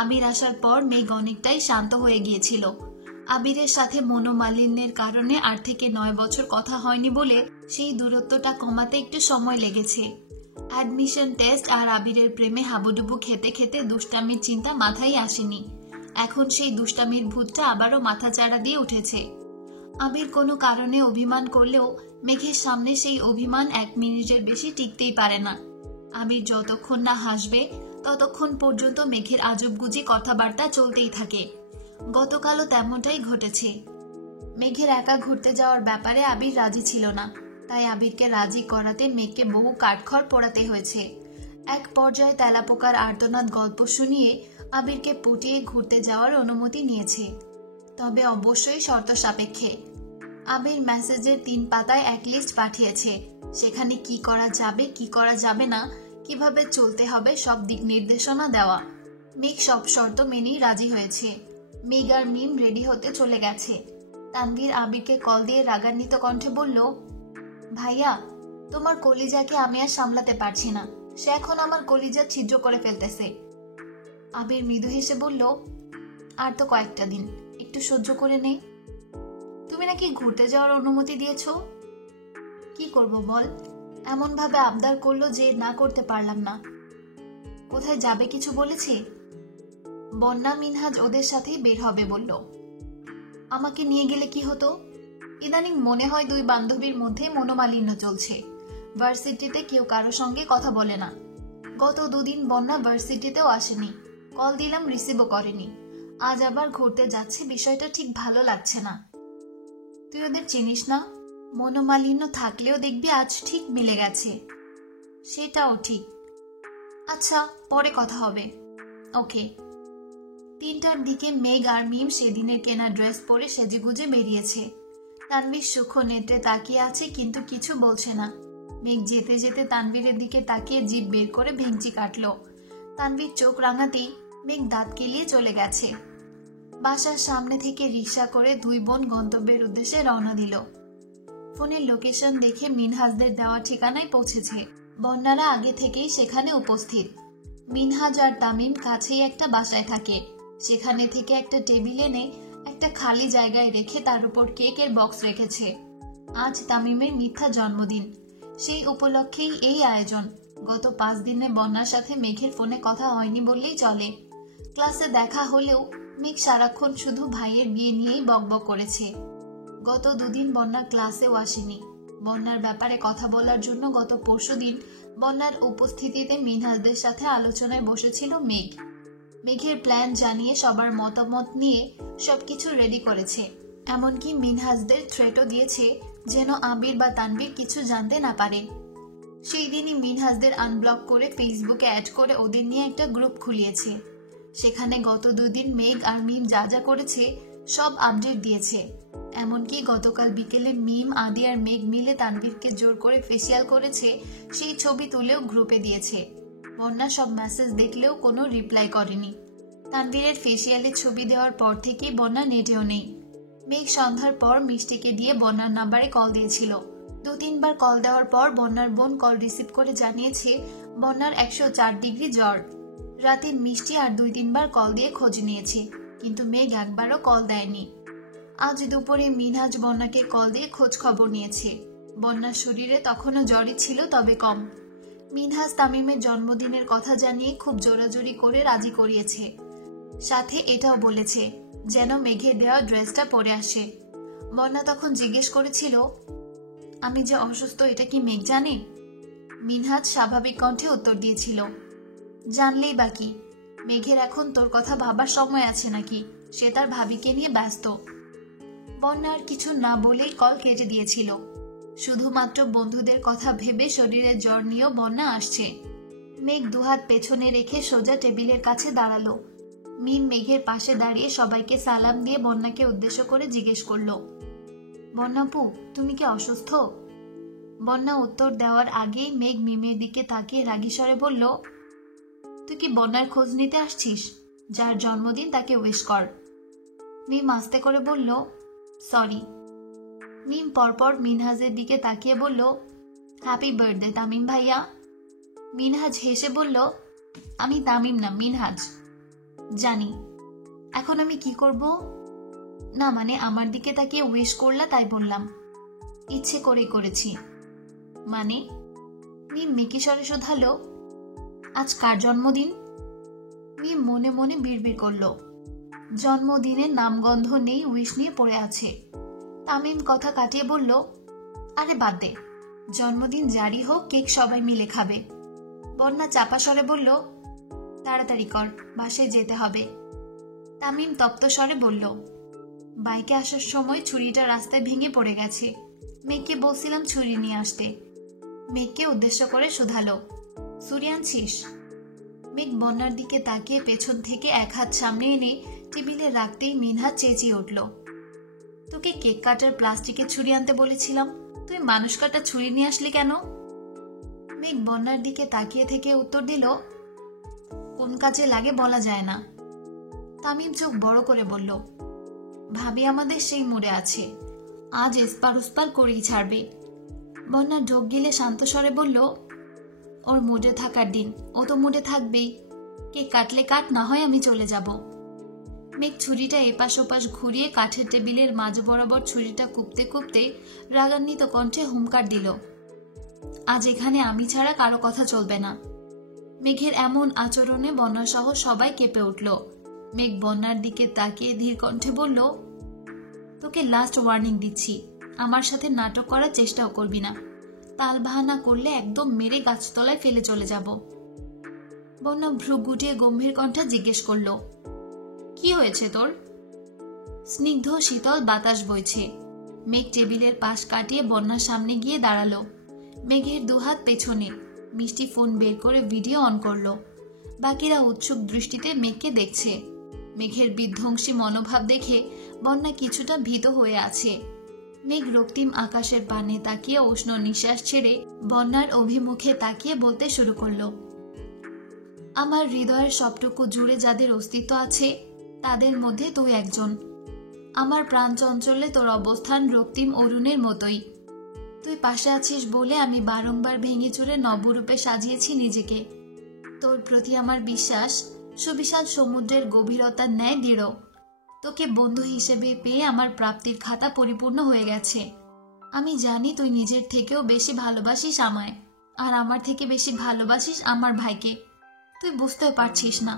আবির আসার পর মেঘ অনেকটাই শান্ত হয়ে গিয়েছিল। আবিরের সাথে মনোমালিন্যের কারণে 8 থেকে 9 বছর কথা হয়নি বলে সেই দূরত্বটা কমাতে একটু সময় লেগেছে। অ্যাডমিশন টেস্ট আর আবিরের প্রেমে হাবুডুবু খেতে খেতে দুষ্টামির চিন্তা মাথায় আসেনি। এখন সেই দুষ্টামির ভূতটা আবারও মাথাচাড়া দিয়ে উঠেছে। আবির কোনো কারণে অভিমান করলেও মেঘের সামনে সেই অভিমান 1 মিনিটের বেশি টিকতেই পারে না। আবির যতক্ষণ না হাসবে ততক্ষণ পর্যন্ত মেঘের আজবগুজি কথাবার্তা চলতেই থাকে। গতকালও তেমনটাই ঘটেছে। মেঘের একা ঘুরতে যাওয়ার ব্যাপারে আবির রাজি ছিল না, তাই আবিরকে রাজি করাতে মেঘকে বহু কাঠখড় পোড়াতে হয়েছে। এক পর্যায়ে তেলাপোকার আর্তনাদ গল্প শুনিয়ে আবিরকে পটিয়ে ঘুরতে যাওয়ার অনুমতি নিয়েছে, তবে অবশ্যই শর্ত সাপেক্ষে। আবির মেসেজের 3 পাতায় এক লিস্ট পাঠিয়েছে, সেখানে কি করা যাবে কি করা যাবে না, কিভাবে চলতে হবে সব দিক নির্দেশনা দেওয়া। মেঘ সব শর্ত মেনেই রাজি হয়েছে। মেঘ আর মিম রেডি হতে চলে গেছে। তানভীর আবিরকে কল দিয়ে রাগান্বিত কণ্ঠে বলল, ভাইয়া, তোমার কলিজাকে আমি আর সামলাতে পারছি না। সে এখন আমার কলিজা ছিদ্র করে ফেলতেছে। আবির মৃদু হেসে বলল, আর তো কয়েকটা দিন, একটু সহ্য করে নে। তুমি নাকি ঘুরতে যাওয়ার অনুমতি দিয়েছ? কি করব বল, এমন ভাবে আবদার করলো যে না করতে পারলাম না। কোথায় যাবে কিছু বলেছে? বন্যা মিনহাজ ওদের সাথেই বের হবে বলল। আমাকে নিয়ে গেলে কি হতো? ইদানিং মনে হয় দুই বান্ধবীর মধ্যে মনোমালিন্য চলছে। ভার্সিটিতে কেউ কারো সঙ্গে কথা বলে না। গত দুদিন বন্যা ভার্সিটিতেও আসেনি, কল দিলাম রিসিভও করেনি। আজ আবার ঘুরতে যাচ্ছে, বিষয়টা ঠিক ভালো লাগছে না। তুই ওদের চিনিস না, মনোমালিন্য থাকলেও দেখবি আজ ঠিক মিলে গেছে। সেটাও ঠিক। আচ্ছা, পরে কথা হবে। ওকে। 3টার দিকে মেঘ আর মিম সেদিনের কেনা ড্রেস পরে সেজেগুজে বেরিয়েছে। তানভীর সূক্ষ্ম নেত্রে তাকিয়ে আছে, কিন্তু কিছু বলছে না। মেঘ যেতে যেতে তানভীরের দিকে তাকিয়ে জিভ বের করে ভেঙচি কাটল। তানভীর চোখ রাঙাতেই মেঘ দাঁত কেলিয়ে চলে গেছে। বাসার সামনে থেকে রিক্সা করে দুই বোন গন্তব্যের উদ্দেশ্যে রওনা দিল। ফোনের লোকেশন দেখে মিনহাজদের দেওয়া ঠিকানায় পৌঁছেছে। বন্যারা আগে থেকেই সেখানে উপস্থিত। মিনহাজ আর তামিম কাছেই একটা বাসায় থাকে। সেখানে থেকে একটা টেবিল এনে একটা খালি জায়গায় রেখে তার উপর কেকের বক্স রেখেছে। আজ তামিমের মিথ্যা জন্মদিন, সেই উপলক্ষেই এই আয়োজন। গত 5 দিনে বন্যার সাথে মেঘের ফোনে কথা হয়নি বললেই চলে। ক্লাসে দেখা হলেও মেঘ সারাক্ষণ শুধু ভাইয়ের বিয়ে নিয়েই বকবক করেছে। গত 2 দিন বন্যা ক্লাসেও আসেনি। বন্যার ব্যাপারে কথা বলার জন্য গত পরশুদিন বন্যার উপস্থিতিতে মিনহাজদের সাথে আলোচনায় বসেছিল মেঘ। মেঘের প্ল্যান জানিয়ে সবার মতামত নিয়ে সবকিছু রেডি করেছে। এমনকি মিনহাজদের থ্রেটও দিয়েছে যেন আবির বা তানভীর কিছু জানতে না পারে। সেই দিনই মিনহাজদের আনব্লক করে ফেসবুকে অ্যাড করে ওদের নিয়ে একটা গ্রুপ খুলিয়েছে। সেখানে গত 2 দিন মেঘ আর মিম যা যা করেছে সব আপডেট দিয়েছে। এমনকি গতকাল বিকেলে মিম, আদি আর মেঘ মিলে তানভীরকে জোর করে ফেসিয়াল করেছে, সেই ছবি তুলেও গ্রুপে দিয়েছে। বন্যা সব মেসেজ দেখলেও কোনো রিপ্লাই করেনি। তানভীরের ফেসিয়ালের ছবি দেওয়ার পর থেকেই বন্যা নেটেও নেই। মেঘ সন্ধ্যার পর মিষ্টিকে দিয়ে বন্যার নাম্বারে কল দিয়েছিল। 2-3 বার কল দেওয়ার পর বন্যার বোন কল রিসিভ করে জানিয়েছে বন্যার 104 ডিগ্রি জ্বর। রাতে মিষ্টি আর 2-3 বার কল দিয়ে খোঁজ নিয়েছে, কিন্তু মেঘ একবারও কল দেয়নি। আজ দুপুরে মিনহাজ বন্যাকে কল দিয়ে খোঁজ খবর নিয়েছে। বন্যার শরীরে তখনও জ্বরই ছিল, তবে কম। মিনহাজ তামিমের জন্মদিনের কথা জানিয়ে খুব জোরাজোরি করে রাজি করিয়েছে। সাথে এটাও বলেছে যেন মেঘের দেওয়া ড্রেসটা পরে আসে। বন্যা তখন জিজ্ঞেস করেছিল, আমি যে অসুস্থ এটা কি মেঘ জানে? মিনহাজ স্বাভাবিক কণ্ঠে উত্তর দিয়েছিল, জানলেই বাকি, মেঘের এখন তোর কথা ভাবার সময় আছে নাকি? সে তার ভাবিকে নিয়ে ব্যস্ত। বন্যার কিছু না বলেই কল কেটে দিয়েছিল। শুধুমাত্র বন্ধুদের কথা ভেবে শরীরের জ্বর নিয়েও বন্যা আসছে। মেঘ দুহাত পেছনে রেখে সোজা টেবিলের কাছে দাঁড়ালো। মিম মেঘের পাশে দাঁড়িয়ে সবাইকে সালাম দিয়ে বন্যাকে উদ্দেশ্য করে জিজ্ঞেস করলো, বন্যাপু, তুমি কি অসুস্থ? বন্যা উত্তর দেওয়ার আগেই মেঘ মিমের দিকে তাকিয়ে রাগী স্বরে বলল, তুই কি বন্যার খোঁজ নিতে আসছিস? যার জন্মদিন তাকে উইশ কর। মিম আস্তে করে বলল, সরি। মিম পরপর মিনহাজের দিকে তাকিয়ে বলল, হ্যাপি বার্থডে তামিম ভাইয়া। মিনহাজ হেসে বলল, আমি তামিম না, মিনহাজ। জানি। এখন আমি কি করব? না মানে আমার দিকে তাকিয়ে উইশ করলা তাই বললাম। ইচ্ছে করে করেছি। মানে? মিম মেকি স্বরে শোধালো, আজ কার জন্মদিন? মিম মনে মনে বিড়বিড় করল, জন্মদিনের নামগন্ধ নেই, উইশ নিয়ে পড়ে আছে। তামিম কথা কাটিয়ে বলল, আরে বাদ দে, জন্মদিন জারি হোক, কেক সবাই মিলে খাবে। বন্যা চাপা স্বরে বলল, তাড়াতাড়ি কর, বাসায় যেতে হবে। তামিম তপ্ত স্বরে বলল, বাইকে আসার সময় ছুরিটা রাস্তায় ভেঙে পড়ে গেছে। মেঘকে বলছিলাম ছুরি নিয়ে আসতে। মেঘকে উদ্দেশ্য করে শুধালো, ছুরি আনছিস? মেঘ বন্যার দিকে তাকিয়ে পেছন থেকে এক হাত সামনে এনে টেবিলে রাখতেই মিনহাজ চেঁচিয়ে উঠল, তোকে কেক কাটার প্লাস্টিকের ছুরি আনতে বলেছিলাম, তুই মানুষ কাটা ছুরি নিয়ে আসলি কেন? মেঘ বন্যার দিকে তাকিয়ে থেকে উত্তর দিল, কোন কাজে লাগে বলা যায় না। তামিম চোখ বড় করে বলল, ভাবি আমাদের সেই মুডে আছে, আজ এসপার উসপার করেই ছাড়বে। বন্যা ঢোক গিলে শান্ত স্বরে বলল, ওর মুডে থাকার দিন, ও তো মুডে থাকবেই। কেক কাটলে কাট, না হয় আমি চলে যাব। মেঘ ছুরিটা এপাশ ওপাশ ঘুরিয়ে কাঠের টেবিলের মাঝ বরাবর ছুরিটা কুপতে কুপতে রাগান্বিত কণ্ঠে হুঙ্কার দিল, আজ এখানে আমি ছাড়া কারো কথা চলবে না। মেঘের এমন আচরণে বন্যা সহ সবাই কেঁপে উঠল। মেঘ বন্যার দিকে তাকিয়ে ধীর কণ্ঠে বলল, তোকে লাস্ট ওয়ার্নিং দিচ্ছি, আমার সাথে নাটক করার চেষ্টাও করবি না। তাল বাহানা করলে একদম মেরে গাছতলায় ফেলে চলে যাব। বন্যা ভ্রু গুটিয়ে গম্ভীর কণ্ঠে জিজ্ঞেস করল, কি হয়েছে তোর? স্নিগ্ধ শীতল বাতাস বইছে। মেঘ টেবিলের পাশ কাটিয়ে বন্যার সামনে গিয়ে দাঁড়ালো। মেঘের দুহাত পেছনে, মিষ্টি ফোন বের করে ভিডিও অন করলো। বাকিরা উৎসুক দৃষ্টিতে মেঘকে দেখছে। মেঘের বিধ্বংসী মনোভাব দেখে বন্যা কিছুটা ভীত হয়ে আছে। মেঘ রক্তিম আকাশের পানে তাকিয়ে উষ্ণ নিঃশ্বাস ছেড়ে বন্যার অভিমুখে তাকিয়ে বলতে শুরু করলো, আমার হৃদয়ের সবটুকু জুড়ে যাদের অস্তিত্ব আছে তাদের মধ্যে তুই একজন। আমার প্রাণ চঞ্চলে তোর অবস্থান রক্তিম অরুণের মতোই। তুই পাশে আছিস বলে আমি বারংবার ভেঙে চুরে নবরূপে সাজিয়েছি নিজেকে। তোর প্রতি আমার বিশ্বাস সুবিশাল সমুদ্রের গভীরতার ন্যায় দৃঢ়। তোকে বন্ধু হিসেবে পেয়ে আমার প্রাপ্তির খাতা পরিপূর্ণ হয়ে গেছে। আমি জানি তুই নিজের থেকেও বেশি ভালোবাসিস আমায়, আর আমার থেকে বেশি ভালোবাসিস আমার ভাইকে। তুই বুঝতে পারছিস না,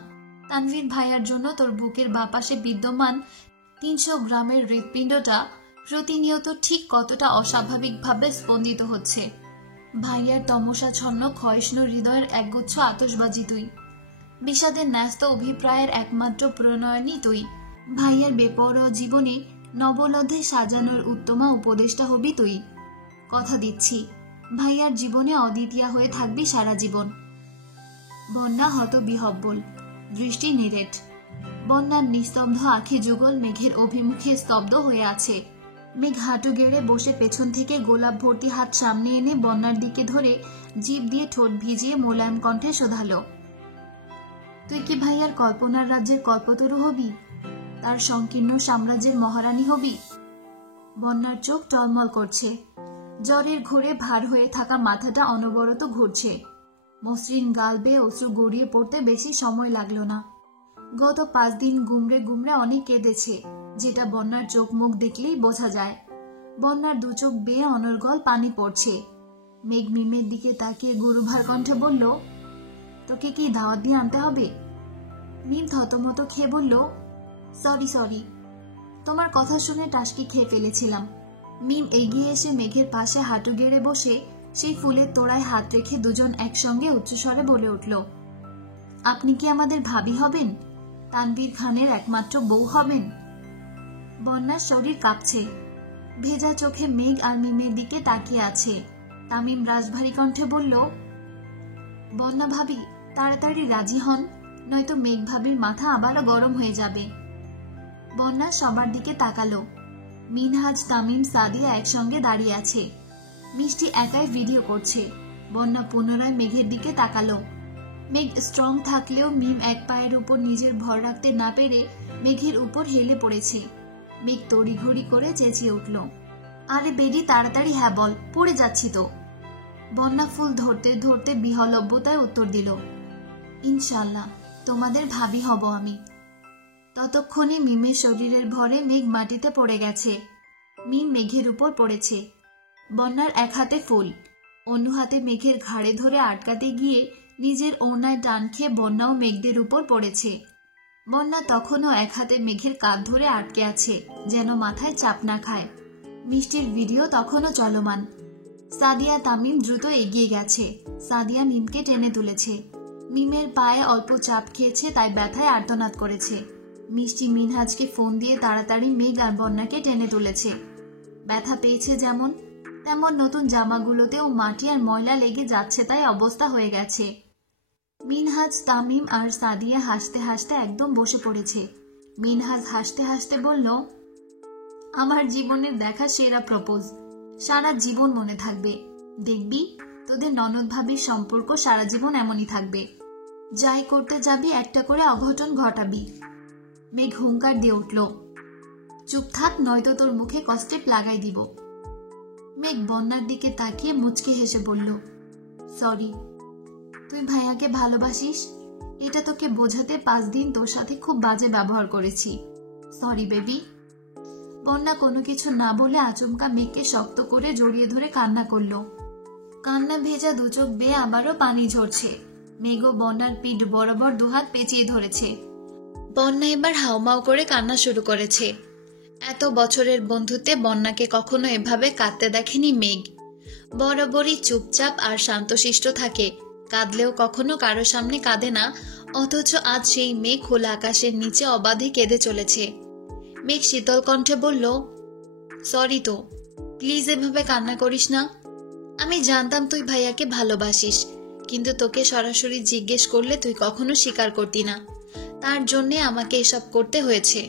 তানভীর ভাইয়ার জন্য তোর বুকের বাপাশে বিদ্যমান 300 গ্রামের হৃৎপিণ্ডটা প্রতিনিয়ত ঠিক কতটা অস্বাভাবিকভাবে স্পন্দিত হচ্ছে। ভাইয়ার তমসাচ্ছন্ন ক্ষয়িষ্ণু হৃদয়ের একগুচ্ছ আতশবাজি তুই। বিষাদের ন্যস্ত অভিপ্রায়ের একমাত্র প্রণয়নই তুই। ভাইয়ার বেপরোয়া জীবনে নবলব্ধে সাজানোর উত্তমা উপদেষ্টা হবি তুই। কথা দিচ্ছি, ভাইয়ার জীবনে অদ্বিতীয়া হয়ে থাকবি সারা জীবন। বন্যা হতবিহ্বল, দৃষ্টি নিরেট। বন্যার নিস্তব্ধ আখি যুগল মেঘের অভিমুখে স্তব্ধ হয়ে আছে। মেঘ হাঁটু গেড়ে বসে পেছন থেকে গোলাপ ভর্তি হাত সামনে এনে বন্যার দিকে ধরে জিভ দিয়ে ঠোঁট ভিজিয়ে মোলায়েম কণ্ঠে শোধালো, তুই কি ভাইয়ার কল্পনার রাজ্যের কল্পতরু হবি? তার সংকীর্ণ সাম্রাজ্যের মহারানী হবি? বন্যার চোখ টলমল করছে। জ্বরের ঘোরে ভার হয়ে থাকা মাথাটা অনবরত ঘুরছে। মসৃণ গাল বেয়ে অশ্রু গড়িয়ে পড়তে বেশি সময় লাগলো না। গত 5 দিন গুমড়ে গুমড়ে অনেক কেঁদেছে, যেটা বন্যার চোখ মুখ দেখলেই বোঝা যায়। বন্যার 2 চোখ বেয়ে অনর্গল পানি পড়ছে। মেঘ মিমের দিকে তাকিয়ে গুরুভার কণ্ঠে বলল, তোকে কি দাওয়াত দিয়ে আনতে হবে? মিম থতমত খেয়ে বলল, সরি, তোমার কথা শুনে টাসকি খেয়ে ফেলেছিলাম। মিম এগিয়ে এসে মেঘের পাশে হাঁটু গেড়ে বসে সেই ফুলের তোড়ায় হাত রেখে দুজন একসঙ্গে উচ্চস্বরে বলে উঠল, আপনি কি আমাদের ভাবি হবেন? তানভীর খানের একমাত্র বউ হবেন? বন্যার শরীর কাঁপছে। ভেজা চোখে মেঘ আর মিমের দিকে তাকিয়ে আছে। তামিম রাজভারী কণ্ঠে বলল, বন্যা ভাবি তাড়াতাড়ি রাজি হন, নয়তো মেঘ ভাবির মাথা আবারও গরম হয়ে যাবে। বন্যা সবার দিকে তাকালো। মিনহাজ, তামিম, সাদিয়া একসঙ্গে দাঁড়িয়ে আছে। মিষ্টি একাই ভিডিও করছে। বন্যা পুনরায় মেঘের দিকে তাকালো। মেঘ স্ট্রং থাকলেও মিম এক পায়ের উপর নিজের ভর রাখতে না পেরে মেঘের উপর হেলে পড়েছে। মেঘ তড়িঘড়ি করে চেঁচিয়ে উঠল, আরে বেডি তাড়াতাড়ি হ্যাঁ বল, পড়ে যাচ্ছি তো। বন্যা ফুল ধরতে ধরতে বিহলব্যতায় উত্তর দিল, ইনশাল্লাহ তোমাদের ভাবি হব আমি। ততক্ষণে মিমের শরীরের ভরে মেঘ মাটিতে পড়ে গেছে। মিম মেঘের উপর পড়েছে। বন্যার এক হাতে ফুল, অন্য হাতে মেঘের ঘাড়ে ধরে আটকাতে গিয়ে নিজের ওড়নায় টান খেয়ে বন্যাও মেঘদের উপর পড়েছে। বন্যা তখনও এক হাতে মেঘের কাঁধ ধরে আটকে আছে, যেন মাথায় চাপ না খায়। মিষ্টির ভিডিও তখনও চলমান। সাদিয়া, তামিম দ্রুত এগিয়ে গেছে। সাদিয়া মিমকে টেনে তুলেছে। মিমের পায়ে অল্প চাপ খেয়েছে, তাই ব্যথায় আর্তনাদ করেছে। মিষ্টি মিনহাজকে ফোন দিয়ে তাড়াতাড়ি মেঘ আর বন্যাকে টেনে তুলেছে। ব্যথা পেয়েছে যেমন, তেমন নতুন জামাগুলোতেও মাটি আর ময়লা লেগে যাচ্ছে, তাই অবস্থা হয়ে গেছে। মিনহাজ, তামিম আর সাদিয়া হাসতে হাসতে একদম বসে পড়েছে। মিনহাজ হাসতে হাসতে বলল, আমার জীবনের দেখা সেরা প্রপোজ, সারা জীবন মনে থাকবে। দেখবি তোদের ননদ ভাবির সম্পর্ক সারা জীবন এমনই থাকবে। যাই করতে যাবি একটা করে অঘটন ঘটাবি। মেঘ হুঙ্কার দিয়ে উঠল, চুপ থাক, নয়তো তোর মুখে কষ্টেপ লাগাই দিব। মেঘ বন্যার দিকে তাকিয়ে মুচকে হেসে বলল, সরি। তুই ভাইয়াকে ভালোবাসিস, এটা তোকে বোঝাতে 5 দিন তোর সাথে খুব বাজে ব্যবহার করেছি। Sorry baby. বন্যা কোনো কিছু না বলে আচমকা মেঘকে শক্ত করে জড়িয়ে ধরে কান্না করলো। কান্না ভেজা দু চোখ বেয়ে আবারও পানি ঝরছে। মেঘ ও বন্যার পিঠ বরাবর দুহাত পেঁচিয়ে ধরেছে। বন্যা এবার হাউমাউ করে কান্না শুরু করেছে। এত বছরের বন্ধুত্বে বন্যাকে কখনো এভাবে কাঁদতে দেখেনি মেঘ। বরাবরই চুপচাপ আর শান্তশিষ্ট থাকে, কাঁদলেও কখনো কারো সামনে কাঁদে না, অথচ আজ সেই মেঘ খোলা আকাশের নিচে অবাধে কেঁদে চলেছে। মেঘ শীতল কণ্ঠে বলল, সরি তো, প্লিজ এভাবে কান্না করিস না। আমি জানতাম তুই ভাইয়াকে ভালোবাসিস, কিন্তু তোকে সরাসরি জিজ্ঞেস করলে তুই কখনো স্বীকার করতি না, তার জন্যে আমাকে এসব করতে হয়েছে।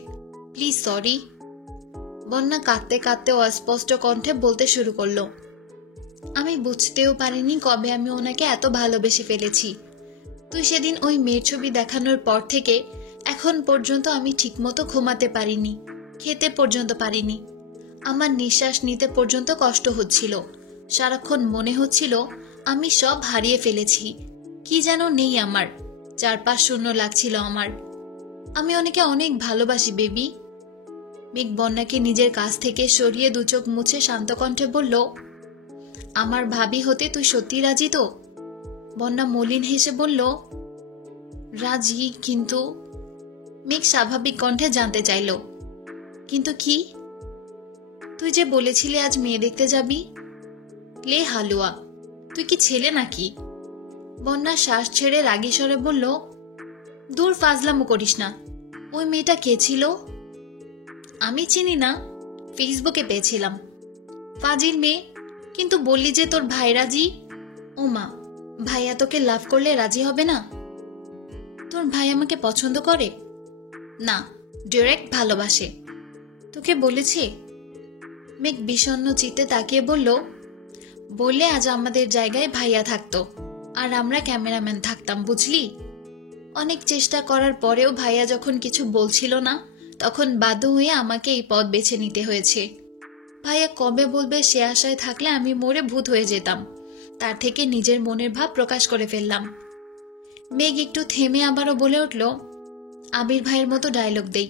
Please sorry. বন্যা কাঁদতে কাঁদতে অস্পষ্ট কণ্ঠে বলতে শুরু করলো, আমি বুঝতেও পারিনি কবে আমি ওনাকে এত ভালোবেসে ফেলেছি। তুই সেদিন ওই মেয়ের ছবি দেখানোর পর থেকে এখন পর্যন্ত আমি ঠিকমতো ঘুমাতে পারিনি, খেতে পর্যন্ত পারিনি। আমার নিঃশ্বাস নিতে পর্যন্ত কষ্ট হচ্ছিল। সারাক্ষণ মনে হচ্ছিল আমি সব হারিয়ে ফেলেছি, কি যেন নেই আমার, চারপাশ শূন্য লাগছিল আমার। আমি ওনাকে অনেক ভালোবাসি বেবি। মেঘ বন্যাকে নিজের কাছ থেকে সরিয়ে দু চোখ মুছে শান্ত কণ্ঠে বলল, আমার ভাবি হতে তুই সত্যি রাজি তো? বন্যা মলিন হেসে বলল, রাজি, কিন্তু। মেঘ স্বাভাবিক কণ্ঠে জানতে চাইল, কিন্তু কি? তুই যে বলেছিলি আজ মেয়ে দেখতে যাবি। লে হালুয়া, তুই কি ছেলে নাকি? বন্যা শ্বাস ছেড়ে রাগী স্বরে বলল, দূর ফাজলামো করিস না। ওই মেয়েটা কে ছিল? আমি চিনি না, ফেসবুকে পেয়েছিলাম। ফাজিল মেয়ে, কিন্তু বললি যে তোর ভাই রাজি। ও মা, ভাইয়া তোকে লাভ করলে রাজি হবে না? তোর ভাই আমাকে পছন্দ করে না, ডিরেক্ট ভালোবাসে। তোকে বলেছে? মেঘ বিষণ্ণ চিত্তে তাকিয়ে বলল, বললে আজ আমাদের জায়গায় ভাইয়া থাকতো আর আমরা ক্যামেরাম্যান থাকতাম, বুঝলি? অনেক চেষ্টা করার পরেও ভাইয়া যখন কিছু বলছিল না, তখন বাধ্য হয়ে আমাকে এই পথ বেছে নিতে হয়েছে। ভাইয়া কবে বলবে সে আশায় থাকলে আমি মরে ভূত হয়ে যেতাম, তার থেকে নিজের মনের ভাব প্রকাশ করে ফেললাম। মেঘ একটু থেমে আবারও বলে উঠল, আবির ভাইয়ের মতো ডায়লগ দেই,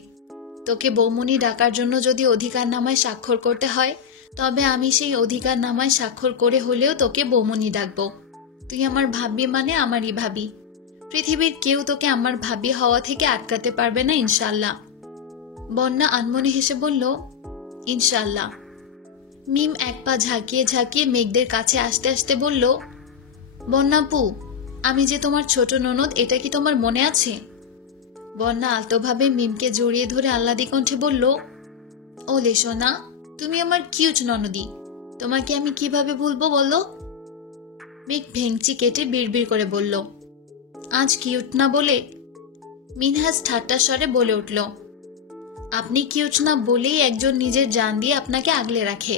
তোকে বৌমনি ডাকার জন্য যদি অধিকার নামায় স্বাক্ষর করতে হয়, তবে আমি সেই অধিকার নামায় স্বাক্ষর করে হলেও তোকে বৌমনি ডাকবো। তুই আমার ভাবি মানে আমারই ভাবি। পৃথিবীর কেউ তোকে আমার ভাবি হওয়া থেকে আটকাতে পারবে না, ইনশাল্লাহ। বন্যা আনমনে হেসে বলল, ইনশাল্লাহ। মিম এক পা ঝাঁকিয়ে ঝাঁকিয়ে মেঘদের কাছে আসতে আসতে বলল, বন্যাপু, আমি যে তোমার ছোট ননদ, এটা কি তোমার মনে আছে? বন্যা আলতোভাবে মিমকে জড়িয়ে ধরে আহ্লাদি কণ্ঠে বলল, ও লেশোনা, তুমি আমার কিউট ননদি, তোমাকে আমি কিভাবে ভুলবো বলো? মেঘ ভেংচি কেটে বিড়বিড় করে বলল, আজ কিউট না বলে? মিনহাজ ঠাট্টা স্বরে বলে উঠল, আপনি কিউট না বলেই একজন নিজের জান দিয়ে আপনাকে আগলে রাখে।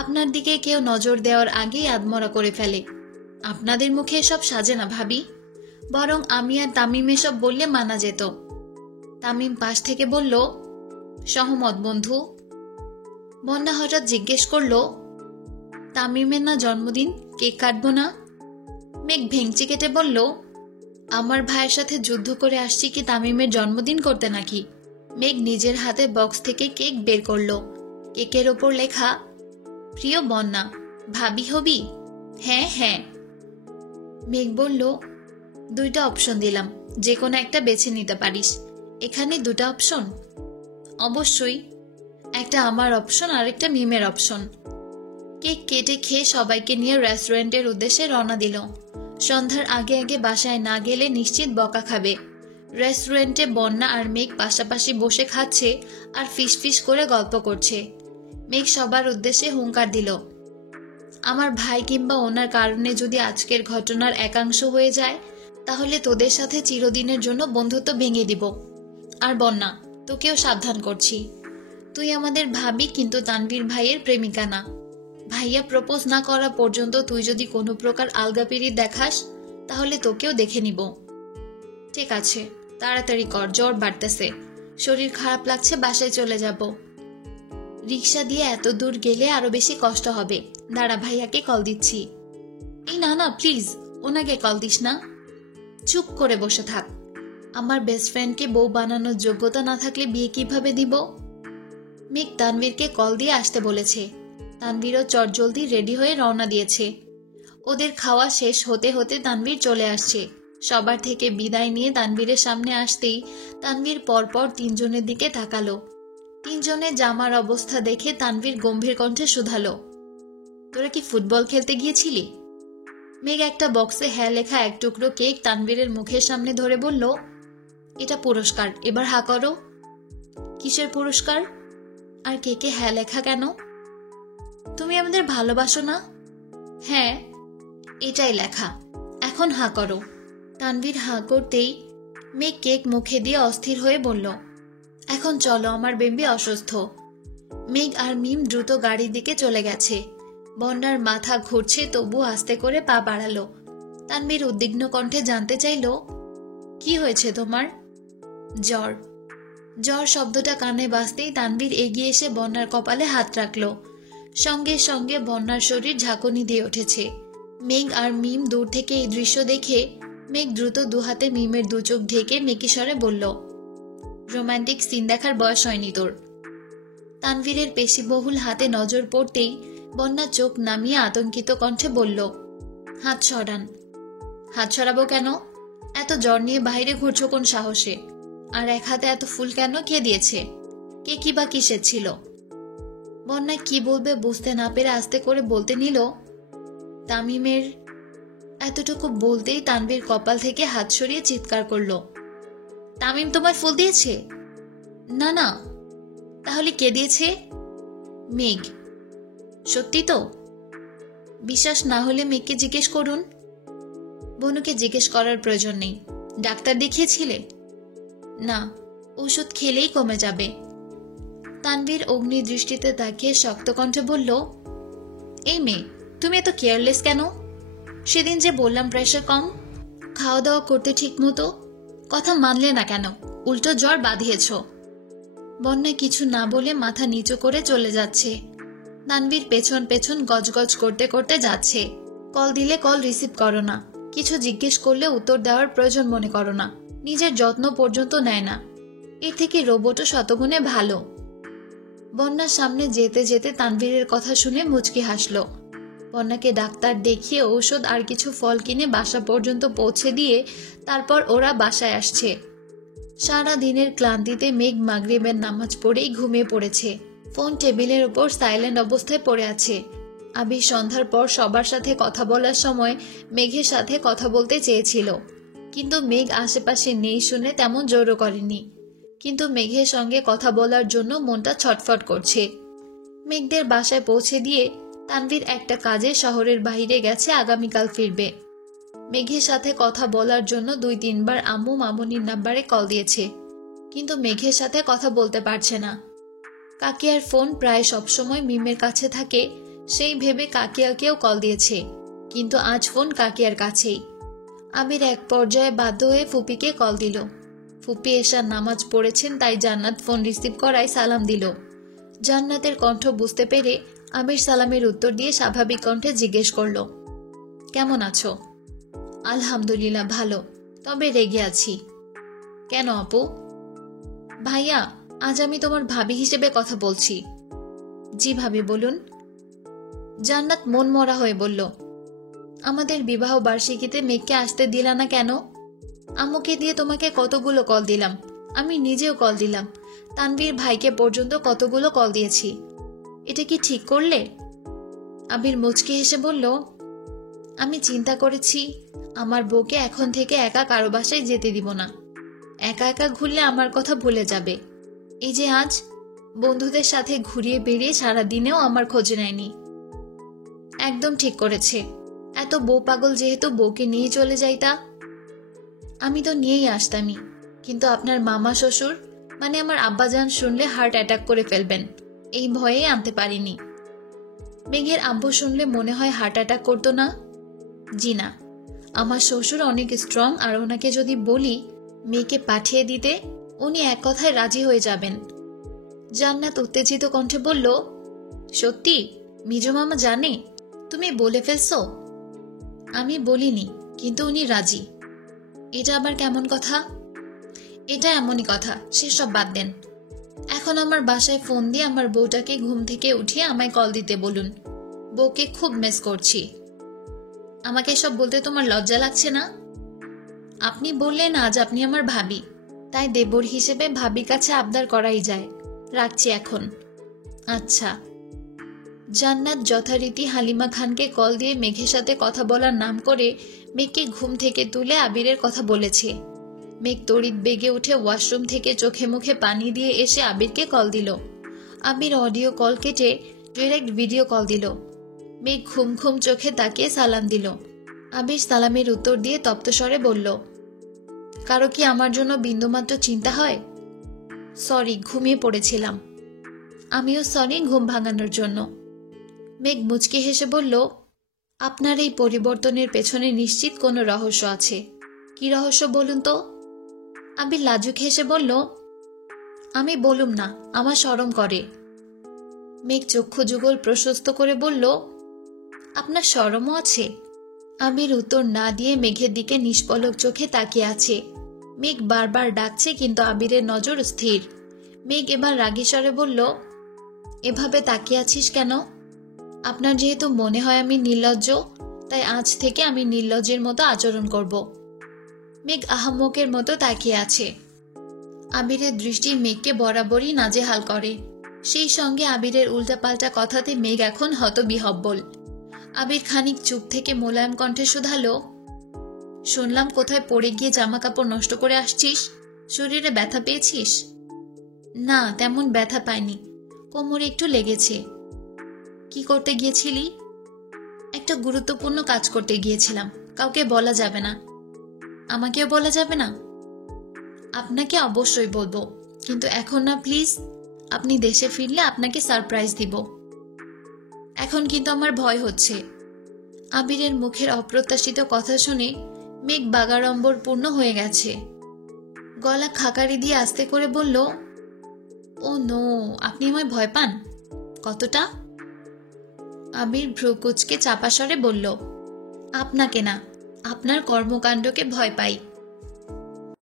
আপনার দিকে কেউ নজর দেওয়ার আগেই আদমরা করে ফেলে। আপনাদের মুখে এসব সাজে না ভাবি, বরং আমি আর তামিম এসব বললে মানা যেত। তামিম পাশ থেকে বলল, সহমত বন্ধু। বন্যা হঠাৎ জিজ্ঞেস করল, তামিমের না জন্মদিন, কেক কাটবো না? মেঘ ভেংচি কেটে বলল, আমার ভাইয়ের সাথে যুদ্ধ করে আসছি কি তামিমের জন্মদিন করতে নাকি? মেঘ নিজের হাতে বক্স থেকে কেক বের করলো। কেকের ওপর লেখা, প্রিয় বন্যা, ভাবি হবি? হ্যাঁ হ্যাঁ। মেঘ বলল, দুইটা অপশন দিলাম, যে কোনো একটা বেছে নিতে পারিস। এখানে দুটা অপশন? অবশ্যই, একটা আমার অপশন আর একটা মিমের অপশন। কেক কেটে খেয়ে সবাইকে নিয়ে রেস্টুরেন্টের উদ্দেশ্যে রওনা দিল। সন্ধ্যার আগে আগে বাসায় না গেলে নিশ্চিত বকা খাবে। রেস্টুরেন্টে বন্যা আর মেঘ পাশাপাশি বসে খাচ্ছে আর ফিস ফিস করে গল্প করছে। মেঘ সবার উদ্দেশ্যে হুঙ্কার দিল, আমার ভাই কিংবা ওনার কারণে যদি আজকের ঘটনার একাংশ হয়ে যায়, তাহলে তোদের সাথে চিরদিনের জন্য বন্ধুত্ব ভেঙে দিব। আর বন্যা, তোকেও সাবধান করছি, তুই আমাদের ভাবি, কিন্তু তানভীর ভাইয়ের প্রেমিকা না। ভাইয়া প্রপোজ না করা পর্যন্ত তুই যদি কোনো প্রকার আলগাপিরি দেখাস, তাহলে তোকেও দেখে নিব। ঠিক আছে, তাড়াতাড়ি কর, জ্বর বাড়তেছে, শরীর খারাপ লাগছে, বাসায় চলে যাব। রিক্সা দিয়ে এত দূর গেলে আরো বেশি কষ্ট হবে, দাঁড়া ভাইয়াকে কল দিচ্ছি। এই না না প্লিজ, ওনাকে কল দিস না। চুপ করে বসে থাক। আমার বেস্ট ফ্রেন্ডকে বউ বানানোর যোগ্যতা না থাকলে বিয়ে কিভাবে দিব? মেঘ তানভীরকে কল দিয়ে আসতে বলেছে। তানভীরও চটজলদি রেডি হয়ে রওনা দিয়েছে। ওদের খাওয়া শেষ হতে হতে তানভীর চলে আসছে। সবার থেকে বিদায় নিয়ে তানভীরের সামনে আসতেই তানভীর পরপর তিনজনের দিকে তাকালো। তিনজনের জামার অবস্থা দেখে তানভীর গম্ভীর কণ্ঠে শুধালো, তোরা কি ফুটবল খেলতে গিয়েছিলি? মেঘ একটা বক্সে হ্যাঁ লেখা এক টুকরো কেক তানভীরের মুখের সামনে ধরে বলল, এটা পুরস্কার, এবার হা করো। কিসের পুরস্কার? আর কেকে হ্যাঁ লেখা কেন? তুমি আমাদের ভালোবাসো না? হ্যাঁ, এটাই লেখা, এখন হা করো। তানভীর হা করতেই মেঘ কেক মুখে দিয়ে অস্থির হয়ে বলল, এখন চলো, আমার বেবি অসুস্থ। মেঘ আর মিম দ্রুত গাড়ির দিকে চলে গেছে। বন্যার মাথা ঘুরছে, তবু আস্তে করে পা বাড়ালো। তানভীর উদ্বিগ্ন কণ্ঠে জানতে চাইল, কি হয়েছে তোমার? জ্বর। জ্বর শব্দটা কানে বাজতেই তানভীর এগিয়ে এসে বন্যার কপালে হাত রাখল। সঙ্গে সঙ্গে বন্যার শরীর ঝাঁকুনি দিয়ে উঠেছে। মেঘ আর মিম দূর থেকে এই দৃশ্য দেখে মেঘ দ্রুত দুহাতে মিমের দু চোখ ঢেকে মেকি স্বরে বলল, রোমান্টিক সিন দেখার বয়স হয়নি তোর। তানভীরের পেশিবহুল হাতে নজর পড়তেই বন্যা চোখ নামিয়ে আতঙ্কিত কণ্ঠে বলল, হাত সরান। হাত সরাবো কেন? এত জ্বর নিয়ে বাইরে ঘুরছো কোন সাহসে? আর এক হাতে এত ফুল কেন? কে দিয়েছে? কে কি বা কিসের ছিল? বন্যা কি বলবে বুঝতে না পেরে আস্তে করে বলতে নিল, তামিমের। এতটুকু বলতেই তানভীর কপাল থেকে হাত সরিয়ে চিৎকার করলো, তামিম তোমায় ফুল দিয়েছে? না না। তাহলে কে দিয়েছে? মেঘ। সত্যি তো? বিশ্বাস না হলে মেঘকে জিজ্ঞেস করুন। বনুকে জিজ্ঞেস করার প্রয়োজন নেই। ডাক্তার দেখিয়েছিলে? না, ওষুধ খেলেই কমে যাবে। তানভীর অগ্নি দৃষ্টিতে তাকিয়ে শক্ত কণ্ঠে বলল, এই মেয়ে, তুমি এত কেয়ারলেস কেন? সেদিন যে বললাম প্রেশার কম, খাওয়া দাওয়া করতে ঠিক মতো, কথা মানলে না কেন? উল্টো জ্বর বাঁধিয়েছ। বন্যা কিছু না বলে মাথা নিচু করে চলে যাচ্ছে। তানভীর পেছন পেছন গজগজ করতে করতে যাচ্ছে। কল দিলে কল রিসিভ করো না, কিছু জিজ্ঞেস করলে উত্তর দেওয়ার প্রয়োজন মনে করো না, নিজের যত্ন পর্যন্ত নেয় না। এর থেকে রোবটও শতগুণে ভালো। বন্যার সামনে যেতে যেতে তানভীরের কথা শুনে মুচকি হাসল। বন্যাকে ডাক্তার দেখিয়ে ঔষধ আর কিছু ফল কিনে বাসা পর্যন্ত পৌঁছে দিয়ে তারপর ওরা বাসায় আসছে। সারা দিনের ক্লান্তিতে মেঘ মাগরিবের নামাজ পড়েই ঘুমিয়ে পড়েছে। ফোন টেবিলের উপর সাইলেন্ট অবস্থায় পড়ে আছে। আবির সন্ধ্যার পর সবার সাথে কথা বলার সময় মেঘের সাথে কথা বলতে চেয়েছিল, কিন্তু মেঘ আশেপাশে নেই শুনে তেমন জোরও করেনি। কিন্তু মেঘের সঙ্গে কথা বলার জন্য মনটা ছটফট করছে। মেঘদের বাসায় পৌঁছে দিয়ে তানভীর একটা কাজে শহরের বাইরে গেছে, আগামীকাল ফিরবে। মেঘের সাথে কথা বলার জন্য 2-3 বার আম্মু মামুনির নাম্বারে কল দিয়েছে, কিন্তু মেঘের সাথে কথা বলতে পারছে না। কাকিয়ার ফোন প্রায় সবসময় মিমের কাছে থাকে, সেই ভেবে কাকিয়াকেও কল দিয়েছে, কিন্তু আজ ফোন কাকিয়ার কাছেই। আবির এক পর্যায়ে বাধ্য হয়ে ফুপিকে কল দিল। ফুপি এশার নামাজ পড়েছেন, তাই জান্নাত ফোন রিসিভ করায় সালাম দিল। জান্নাতের কণ্ঠ বুঝতে পেরে আবির সালামের উত্তর দিয়ে স্বাভাবিক কণ্ঠে জিজ্ঞেস করল, কেমন আছো? আলহামদুলিল্লাহ ভালো, তবে রেগে আছি। কেন আপু? ভাইয়া, আজ আমি তোমার ভাবি হিসেবে কথা বলছি। জি ভাবি বলুন। জান্নাত মন মরা হয়ে বলল, আমাদের বিবাহ বার্ষিকীতে মেঘকে আসতে দিলা না কেন? আম্মুকে দিয়ে তোমাকে কতগুলো কল দিলাম, আমি নিজেও কল দিলাম, তানভীর ভাইকে পর্যন্ত কতগুলো কল দিয়েছি। এটা কি ঠিক করলে? আবির মুচকি হেসে বলল, আমি চিন্তা করেছি আমার বউকে এখন থেকে একা কারো বাসায় যেতে দিব না। একা একা ঘুরলে আমার কথা ভুলে যাবে। এই যে আজ বন্ধুদের সাথে ঘুরিয়ে বেরিয়ে সারাদিনেও আমার খোঁজ নেয়নি। একদম ঠিক করেছে। এত বউ পাগল যেহেতু বউকে নিয়ে চলে যাইতা। আমি তো নিয়েই আসতামই, কিন্তু আপনার মামা শ্বশুর মানে আমার আব্বাজান শুনলে হার্ট অ্যাটাক করে ফেলবেন, এই ভয়ে আনতে পারিনি। মেঘের আব্বু শুনলে মনে হয় হার্ট অ্যাটাক করতো না? জি না, আমার শ্বশুর অনেক স্ট্রং, আর ওনাকে যদি বলি মেয়েকে পাঠিয়ে দিতে, উনি এক কথায় রাজি হয়ে যাবেন। জান্নাত উত্তেজিত কণ্ঠে বলল, সত্যি? মিজু মামা জানে? তুমি বলে ফেলছো? আমি বলিনি, কিন্তু উনি রাজি। এটা আবার কেমন কথা? এটা এমনই কথা, সেসব বাদ দেন। এখন আমার বাসায় ফোন দিয়ে আমার বউটাকে ঘুম থেকে উঠিয়ে আমায় কল দিতে বলুন। বউকে খুব মিস করছি। আমাকে এসব বলতে তোমার লজ্জা লাগছে না? আপনি বললেন আজ আপনি আমার ভাবি, তাই দেবর হিসেবে ভাবির কাছে আবদার করাই যায়। রাখছি এখন। আচ্ছা। জান্নাত যথারীতি হালিমা খানকে কল দিয়ে মেঘের সাথে কথা বলার নাম করে মেঘকে ঘুম থেকে তুলে আবিরের কথা বলেছে। মেঘ তড়িৎ বেগে উঠে ওয়াশরুম থেকে চোখে মুখে পানি দিয়ে এসে আবিরকে কল দিল। আবির অডিও কল কেটে ডিরেক্ট ভিডিও কল দিল। মেঘ ঘুম ঘুম চোখে তাকিয়ে সালাম দিল। আবির সালামের উত্তর দিয়ে তপ্ত স্বরে বলল, কারো কি আমার জন্য বিন্দুমাত্র চিন্তা হয়? সরি, ঘুমিয়ে পড়েছিলাম। আমিও সরি ঘুম ভাঙানোর জন্য। মেঘ মুচকি হেসে বলল, আপনার এই পরিবর্তনের পেছনে নিশ্চিত কোনো রহস্য আছে। কি রহস্য বলুন তো? আবির লাজুক হেসে বলল, আমি বলুম না, আমার শরম করে। মেঘ চক্ষু যুগল প্রশস্ত করে বলল, আপনার শরমও আছে? আবির উত্তর না দিয়ে মেঘের দিকে নিষ্পলক চোখে তাকিয়ে আছে। মেঘ বারবার ডাকছে কিন্তু আবিরের নজর স্থির। মেঘ এবার রাগী স্বরে বলল, এভাবে তাকিয়ে আছিস কেন? আপনার যেহেতু মনে হয় আমি নির্লজ্জ, তাই আজ থেকে আমি নির্লজ্জের মতো আচরণ করব। মেঘ আহাম্মকের মতো তাকিয়ে আছে। আবিরের দৃষ্টি মেঘকে বরাবরই নাজেহাল করে। সেই সঙ্গে আবিরের উল্টাপাল্টা কথাতে মেঘ এখন হতবিহব্বল। আবির খানিক চুপ থেকে মোলায়েম কণ্ঠে শুধালো, শুনলাম কোথায় পড়ে গিয়ে জামা কাপড় নষ্ট করে আসছিস। শরীরে ব্যথা পেয়েছিস? না, তেমন ব্যথা পাইনি, কোমরে একটু লেগেছে। কি করতে গিয়েছিলি? একটা গুরুত্বপূর্ণ কাজ করতে গিয়েছিলাম, কাউকে বলা যাবে না। আমাকেও বলা যাবে না? আপনাকে অবশ্যই বলবো, কিন্তু এখন না প্লিজ। আপনি দেশে ফিরলে আপনাকে সারপ্রাইজ দিব। এখন কিন্তু আমার ভয় হচ্ছে। আবিরের মুখের অপ্রত্যাশিত কথা শুনে মেঘ বাগাড়ম্বর পূর্ণ হয়ে গেছে। গলা খাকারি দিয়ে আস্তে করে বলল, ও নো, আপনি আমায় ভয় পান? কতটা? আবির ভ্রুকুচকে চাপা স্বরে বলল, আপনাকে না, আপনার কর্মকাণ্ডকে ভয় পাই।